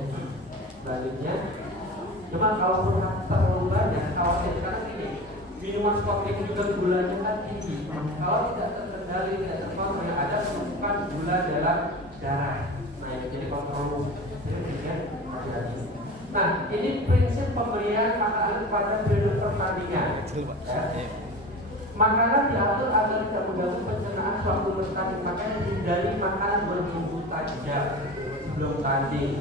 selanjutnya. Cuma kalau terlalu banyak, kalau sekarang ini minuman sport drink juga gulanya kan tinggi. Kalau tidak terkendali, tidak terkontrol, ada penumpukan gula dalam darah. Nah, jadi kontrol jadi hati-hati. Nah, ini prinsip pemberian makanan pada periode pertandingan. Ya. Makanan diatur agar tidak mengganggu pencernaan suatu bertanding, makanya hindari makanan berbumbu tajam sebelum tanding.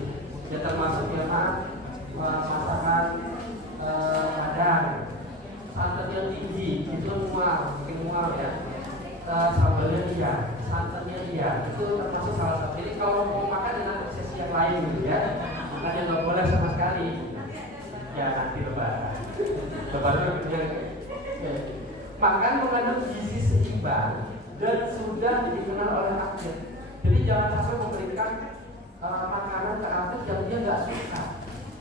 Ya termasuk masakan padang, santan yang tinggi itu bikin mual ya. Sambalnya dia, santannya dia, itu termasuk salah satu. Jadi kalau mau makan dengan sesi yang lain gitu ya, bukan yang nggak boleh sama sekali. Ya nanti lebaran makan mengandung gizi seimbang dan sudah dikenal oleh atlet. Jadi jangan sampai memberikan makanan ke atlet yang dia nggak suka.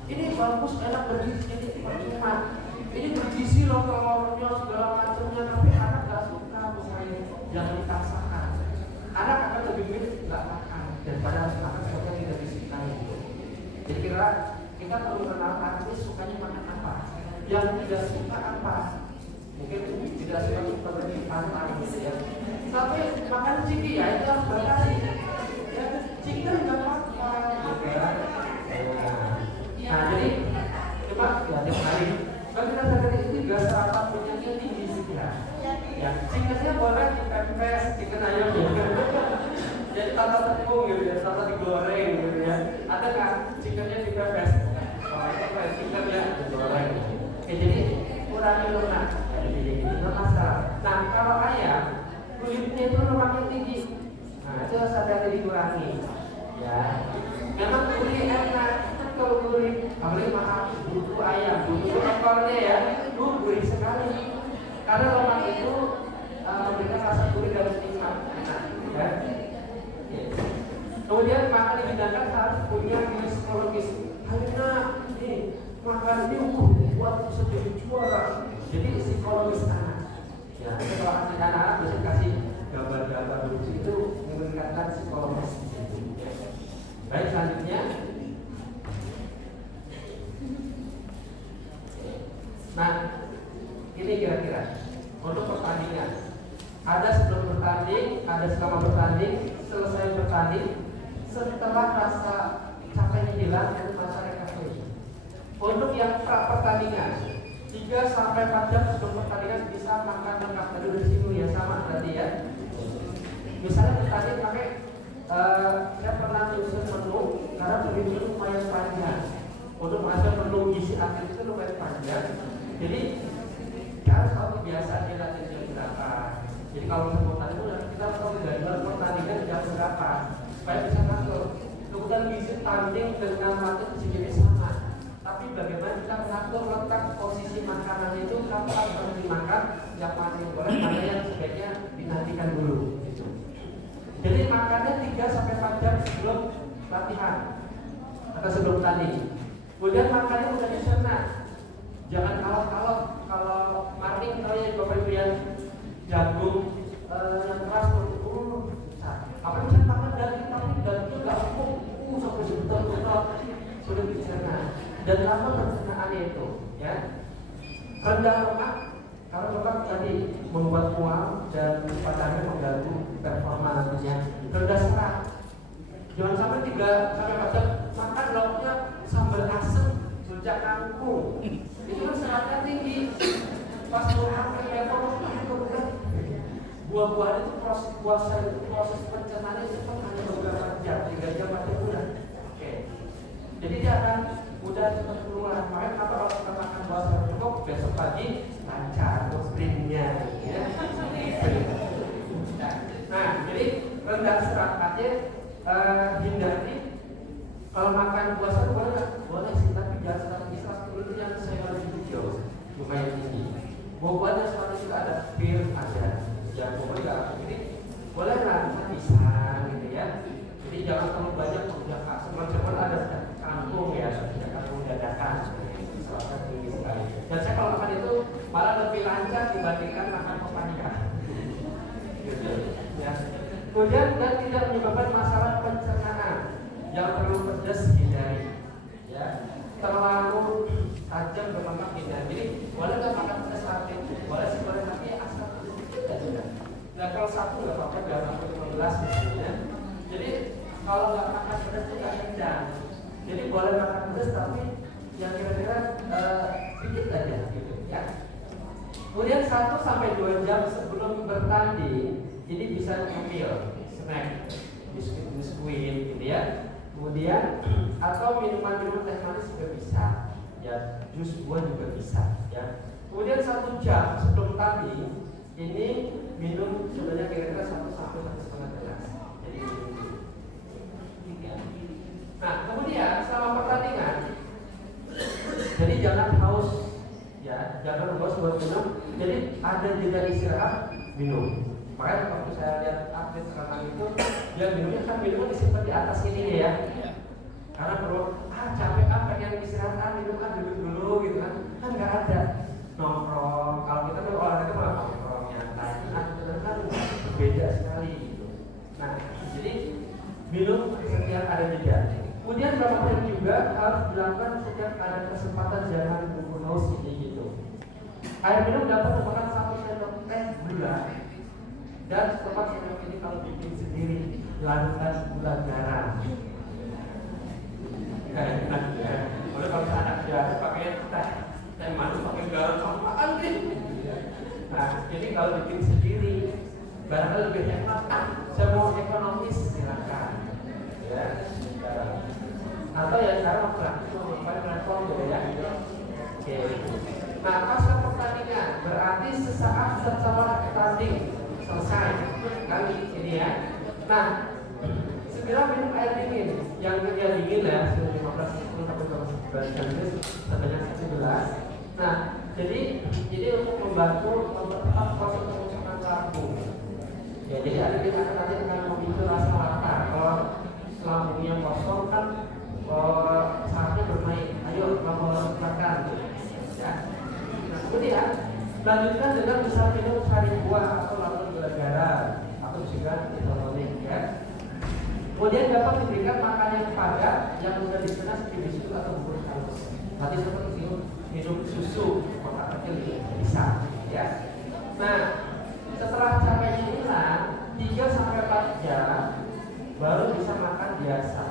Ini bagus, enak, bergizi, ini percuma. Ini bergizi loh, telurnya segala macamnya, tapi anak nggak suka, misalnya jangan dipaksakan. Anak akan lebih milih nggak makan daripada harus makan sesuatu yang tidak disukai. Jadi kita perlu kenal atlet sukanya makan apa, yang tidak suka apa. Mungkin tidak seperti pantai gitu ya. Tapi makan ciki ya itu harus berkali. Ya, ciki kan juga makan. Nah jadi coba ya tiap hari. Kalau kita sadar itu juga serapan minyaknya tinggi juga. Ya, ciknya boleh dipepes, chicken ayam juga. Jadi tata tepung gitu ya, tata digoreng gitu ya. Ada nggak chickennya dipepes? Oh itu chickennya digoreng. Oke jadi kurangi lemak. Masalah. Nah kalau ayam kulitnya itu lemaknya tinggi, nah itu sadar dikurangi. Ya, memang gurih enak, kalau gurih, apalagi maaf bumbu ayam, bumbu ekornya ya, itu gurih sekali. Karena lemak itu memberikan rasa gurih dan nikmat, enak. Ya. Kemudian makan dihidangkan harus punya nilai psikologis. Karena nih makan ini buat bisa jadi juara. Jadi psikologis anak. Ya, kalau kasih anak-anak biasanya kasih gambar-gambar lucu itu meningkatkan psikologis. Baik, selanjutnya. Nah, ini kira-kira untuk pertandingan. Ada sebelum bertanding, ada selama bertanding, selesai bertanding, setelah rasa capeknya hilang, itu masa recovery. Untuk yang pra pertandingan 3-4 jam sebelum pertandingan bisa makan lengkap dari situ ya sama berarti ya. Misalnya bertanding pakai saya pernah nyusun menu karena menu lumayan panjang. Untuk masuk menu gizi atlet itu lumayan panjang. Jadi kita harus tahu kebiasaan kita jam berapa. Jadi kalau sebelum pertandingan kita harus tahu jadwal pertandingan jam berapa supaya bisa ngatur. Kemudian gizi tanding dengan waktu sejenis sama. Tapi bagaimana kita mengatur letak posisi makanan itu kapan harus dimakan, yang mana yang boleh, mana yang sebaiknya dinantikan dulu. Jadi makannya 3-4 jam sebelum latihan atau sebelum tanding. Kemudian makannya udah dicerna, jangan alot-alot. Kalau marning kalau yang bapak ibu yang jagung yang keras apa bisa makan daging tapi daging nggak empuk sampai sebentar dan apa pencernaannya itu, ya. Rendah lemak, kalau lemak tadi membuat mual dan pada akhirnya mengganggu performa nantinya. Rendah serat, jangan sampai 3 sampai 4 jam makan lauknya sambal asem, rujak kangkung, itu kan seratnya tinggi. Pas mau makan level kemudian buah-buahan itu proses pencernaannya cepat, hanya beberapa jam, 3 jam 4 jam udah. Oke. Jadi dia akan mudah cepat keluar. Makanya kenapa kalau kita makan buah serat cukup, besok pagi lancar sprintnya, ya. Nah, jadi rendah serat aja, hindari kalau makan buah serat boleh nggak? Boleh sih, tapi jangan strategi dulu yang saya lihat di video lumayan tinggi. Buah-buahnya seperti juga ada bir, ada yang pokoknya ini boleh lah, bisa gitu ya. Jadi jangan terlalu banyak menjaga. Semacam ada kangkung ya, kangkung dadakan, selatan tinggi sekali. Dan saya kalau makan itu malah lebih lancar dibandingkan makan pepaya. Gitu, ya. Kemudian dan tidak menyebabkan masalah pencernaan yang perlu pedas hindari, ya. Terlalu tajam berlemak hindari. Jadi boleh nggak makan pedas sate? Boleh sih, boleh, tapi asal sedikit aja. Nah kalau satu nggak apa-apa, biar sampai 15 misalnya. Jadi kalau nggak makan pedas itu nggak kenyang. Jadi boleh makan pedas tapi yang kira-kira sedikit aja, gitu ya. Kemudian 1 sampai 2 jam sebelum bertanding, ini bisa ngemil, snack, biskuit, gitu ya. Kemudian atau minuman teh manis juga bisa, ya, jus buah juga bisa, ya. Kemudian 1 jam sebelum tanding, ini minum sebenarnya kira-kira 1 sampai 1,5 gelas. Jadi minum. Nah, kemudian selama pertandingan, jadi jangan haus, ya, jangan haus buat minum. Jadi ada jeda istirahat, minum. Makanya waktu saya lihat atlet renang itu, dia minumnya kan minumnya disimpan di atas ini ya. Karena perlu capek pengen istirahat, minum duduk dulu gitu kan nggak ada nongkrong. Kalau kita tuh olahraga malah nongkrong nyantai, kan berbeda sekali gitu. Nah, jadi minum setiap ada jeda. Kemudian berapa jam juga harus dilakukan setiap ada kesempatan, jangan bubur haus gitu. Air minum dapat merupakan 1 sendok teh gula. Dan setelah sendok ini kalau bikin sendiri, lakukan gula garam. Boleh kalau anak biasa pakai teh manis pakai garam sama makan nih. Nah, jadi kalau bikin sendiri, barangkali lebih hemat. Saya mau ekonomis silakan, ya. Atau ya sekarang praktis pakai platform gitu ya. Oke. Nah, pasca pertandingan berarti sesaat setelah tanding selesai kali ini ya. Nah, segera minum air dingin yang dingin ya, 15 sampai 19 Celcius sebanyak 1 gelas. Nah, jadi untuk membantu mempercepat proses pengosongan lambung. Ya, jadi ada kita nanti akan memicu rasa lapar. Kalau lambungnya kosong kan saatnya bermain. Ayo kamu makan, ya. Nah, kemudian lanjutkan dengan misalnya minum sari buah atau lalu gula garam atau juga isotonic, ya. Kemudian dapat diberikan makan yang padat yang sudah dikenal seperti biskut atau bubur halus. Nanti seperti minum susu kotak kecil bisa, ya. Nah, setelah capeknya hilang 3 sampai 4 jam baru bisa makan biasa.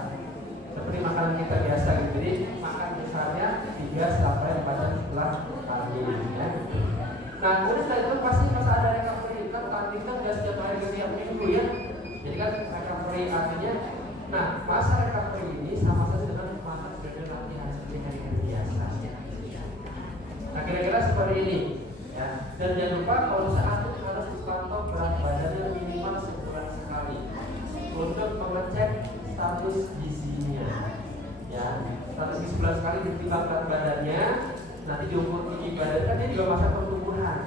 Seperti makanan kita biasa gitu. Jadi makan misalnya 3 sampai 4 jam setelah tanding, ya. Nah, kemudian setelah itu pasti masa ada recovery. Kita tanding kan nggak setiap hari setiap minggu ya. Jadi kan recovery artinya, nah masa recovery ini sama saja dengan masa sebagai latihan seperti hari-hari biasa. Nah, kira-kira seperti ini, ya. Dan jangan lupa kalau saat itu harus dipantau berat badannya minimal sebulan sekali untuk mengecek status gizinya, ya. Status gizi sebulan sekali ditimbang berat badannya, nanti diukur tinggi badan, kan dia juga masa pertumbuhan,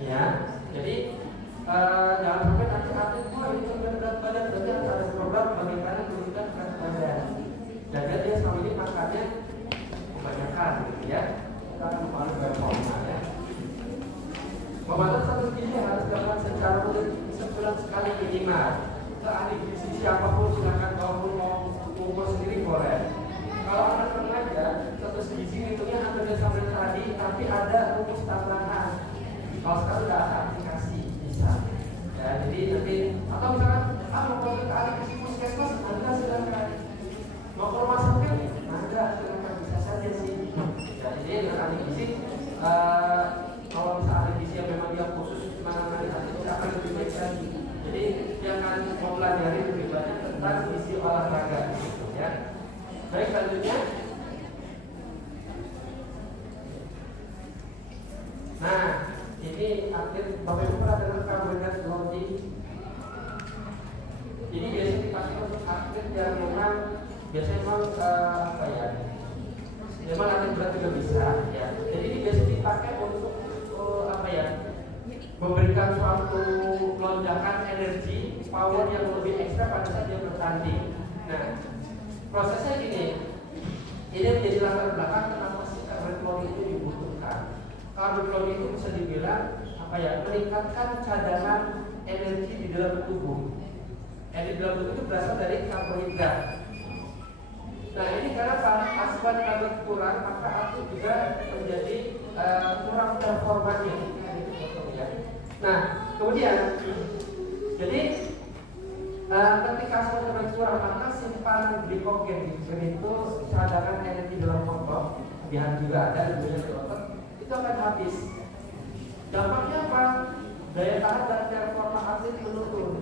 ya. Jadi jangan sampai nanti atlet itu berat badan, berarti harus ada program bagaimana menurunkan berat badan. Jaga dia selama ini makannya kebanyakan, gitu ya. Kita akan membangun performa, ya. Memantau status gizi harus dilakukan secara rutin sebulan sekali minimal. Ke ahli gizi siapapun silakan, kalaupun mau ukur sendiri boleh. Kalau anak remaja, status Baik, selanjutnya. Nah, ini atlet Bapak Ibu pernah dengar karbohidrat loading? Ini biasanya dipakai untuk atlet yang memang biasanya memang apa ya? Memang atlet berat juga bisa, ya. Jadi ini biasanya dipakai untuk apa ya? Memberikan suatu lonjakan energi, power yang lebih ekstra pada saat dia bertanding. Nah, prosesnya gini, ini menjadi latar belakang kenapa sih karbohidrat loading itu dibutuhkan. Karbohidrat loading itu bisa dibilang apa ya? Meningkatkan cadangan energi di dalam tubuh. Energi dalam tubuh itu berasal dari karbohidrat. Nah, ini karena asupan karbohidrat kurang, maka atlet juga menjadi kurang performanya. Nah, kemudian jadi ketika asupan karbohidrat kurang, maka simpanan glikogen itu cadangan energi dalam otot, di hati juga ada di otot, itu akan habis. Dampaknya apa? Daya tahan dan performa atlet menurun.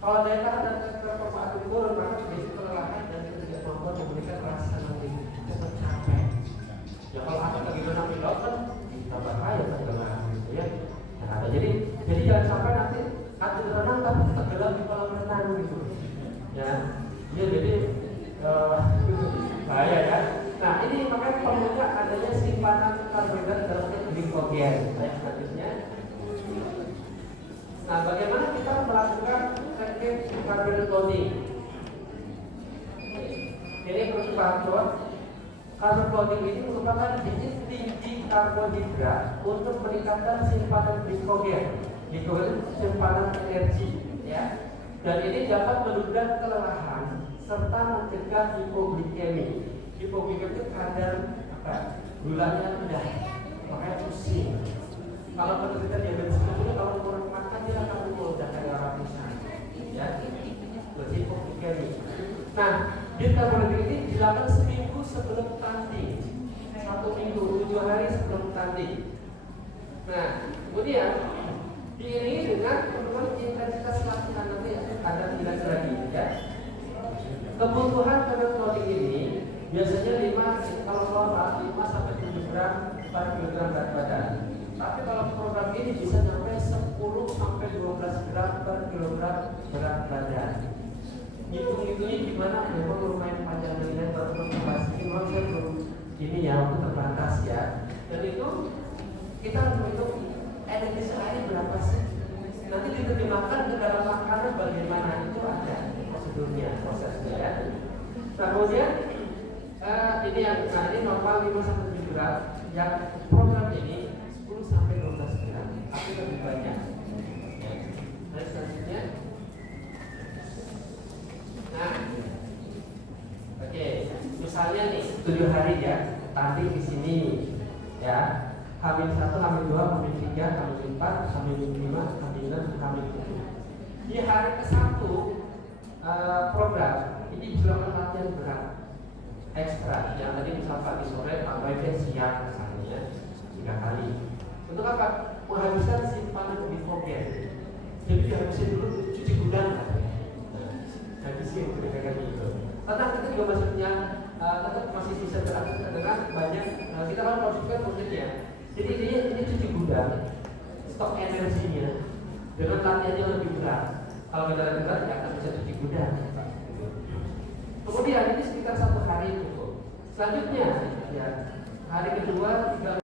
Kalau daya tahan dan performa atlet turun, maka bisa kelelahan dan tidak mampu memberikan rasa nanti cepat capek. Ya kalau atlet lagi berenang di laut kan kita bahaya tenggelam gitu ya. Nah, jadi jangan sampai nanti atlet renang tapi tenggelam di kolam renang gitu. Ya jadi bahaya ya. Nah, ini makanya perlunya adanya simpanan karbohidrat dalam glikogen. Baik, selanjutnya. Nah, bagaimana kita melakukan teknik karbohidrat loading? Ini perlu dipahami. Karbohidrat loading ini merupakan jenis tinggi karbohidrat untuk meningkatkan simpanan glikogen. Glikogen itu simpanan energi, ya. Dan ini dapat menunda kelelahan serta mencegah hipoglikemi. Hipoglikemi itu kadar gulanya rendah, makanya pusing. Kalau penderita diabetes itu kalau kurang makan dia akan mudah kayak orang pisang, ya. Berarti hipoglikemi. Nah, di karbohidrat ini dilakukan seminggu sebelum tanding, 1 minggu 7 hari sebelum tanding. Nah, kemudian diiringi dengan penurunan intensitas latihan, nanti ada tidak lagi, ya. Kebutuhan karbohidrat loading ini biasanya 5 sampai 7 gram per kilogram berat badan. Tapi kalau program ini bisa sampai 10 sampai 12 gram per kilogram berat badan. Hitung-hitungnya gimana? Memang lumayan panjang dan baru membahas ini, memang saya belum ini ya, waktu terbatas ya. Dan itu kita menghitung energi sehari berapa sih? Nanti diterjemahkan ke dalam makanan bagaimana, itu ada prosedurnya, prosesnya ya. Nah, kemudian ini normal 5 sampai 7 gram. Yang program ini 10 sampai 12 gram, tapi lebih banyak. Nah, selanjutnya. Nah, oke, misalnya nih 7 hari ya, tanding di sini ya. Hamil 1, hamil 2, hamil 3, hamil 4, hamil 5, hamil 6, hamil 7. Di hari ke-1 program ini dilakukan latihan berat ekstra. Yang tadi misal pagi sore tambah siang misalnya 3 kali. Untuk apa? Menghabiskan simpanan glikogen. Jadi dihabisin dulu cuci gudang katanya. Habisin kira-kira gitu. Tetap kita juga tetap masih bisa beraktif dengan banyak. Kita kan konsumsi mungkin ya. Jadi ini cuci gudang, stok energinya dengan latihannya lebih berat. Kalau kita berat ya akan bisa cuci gudang. Kemudian ini sekitar 1 hari cukup. Selanjutnya ya hari kedua 3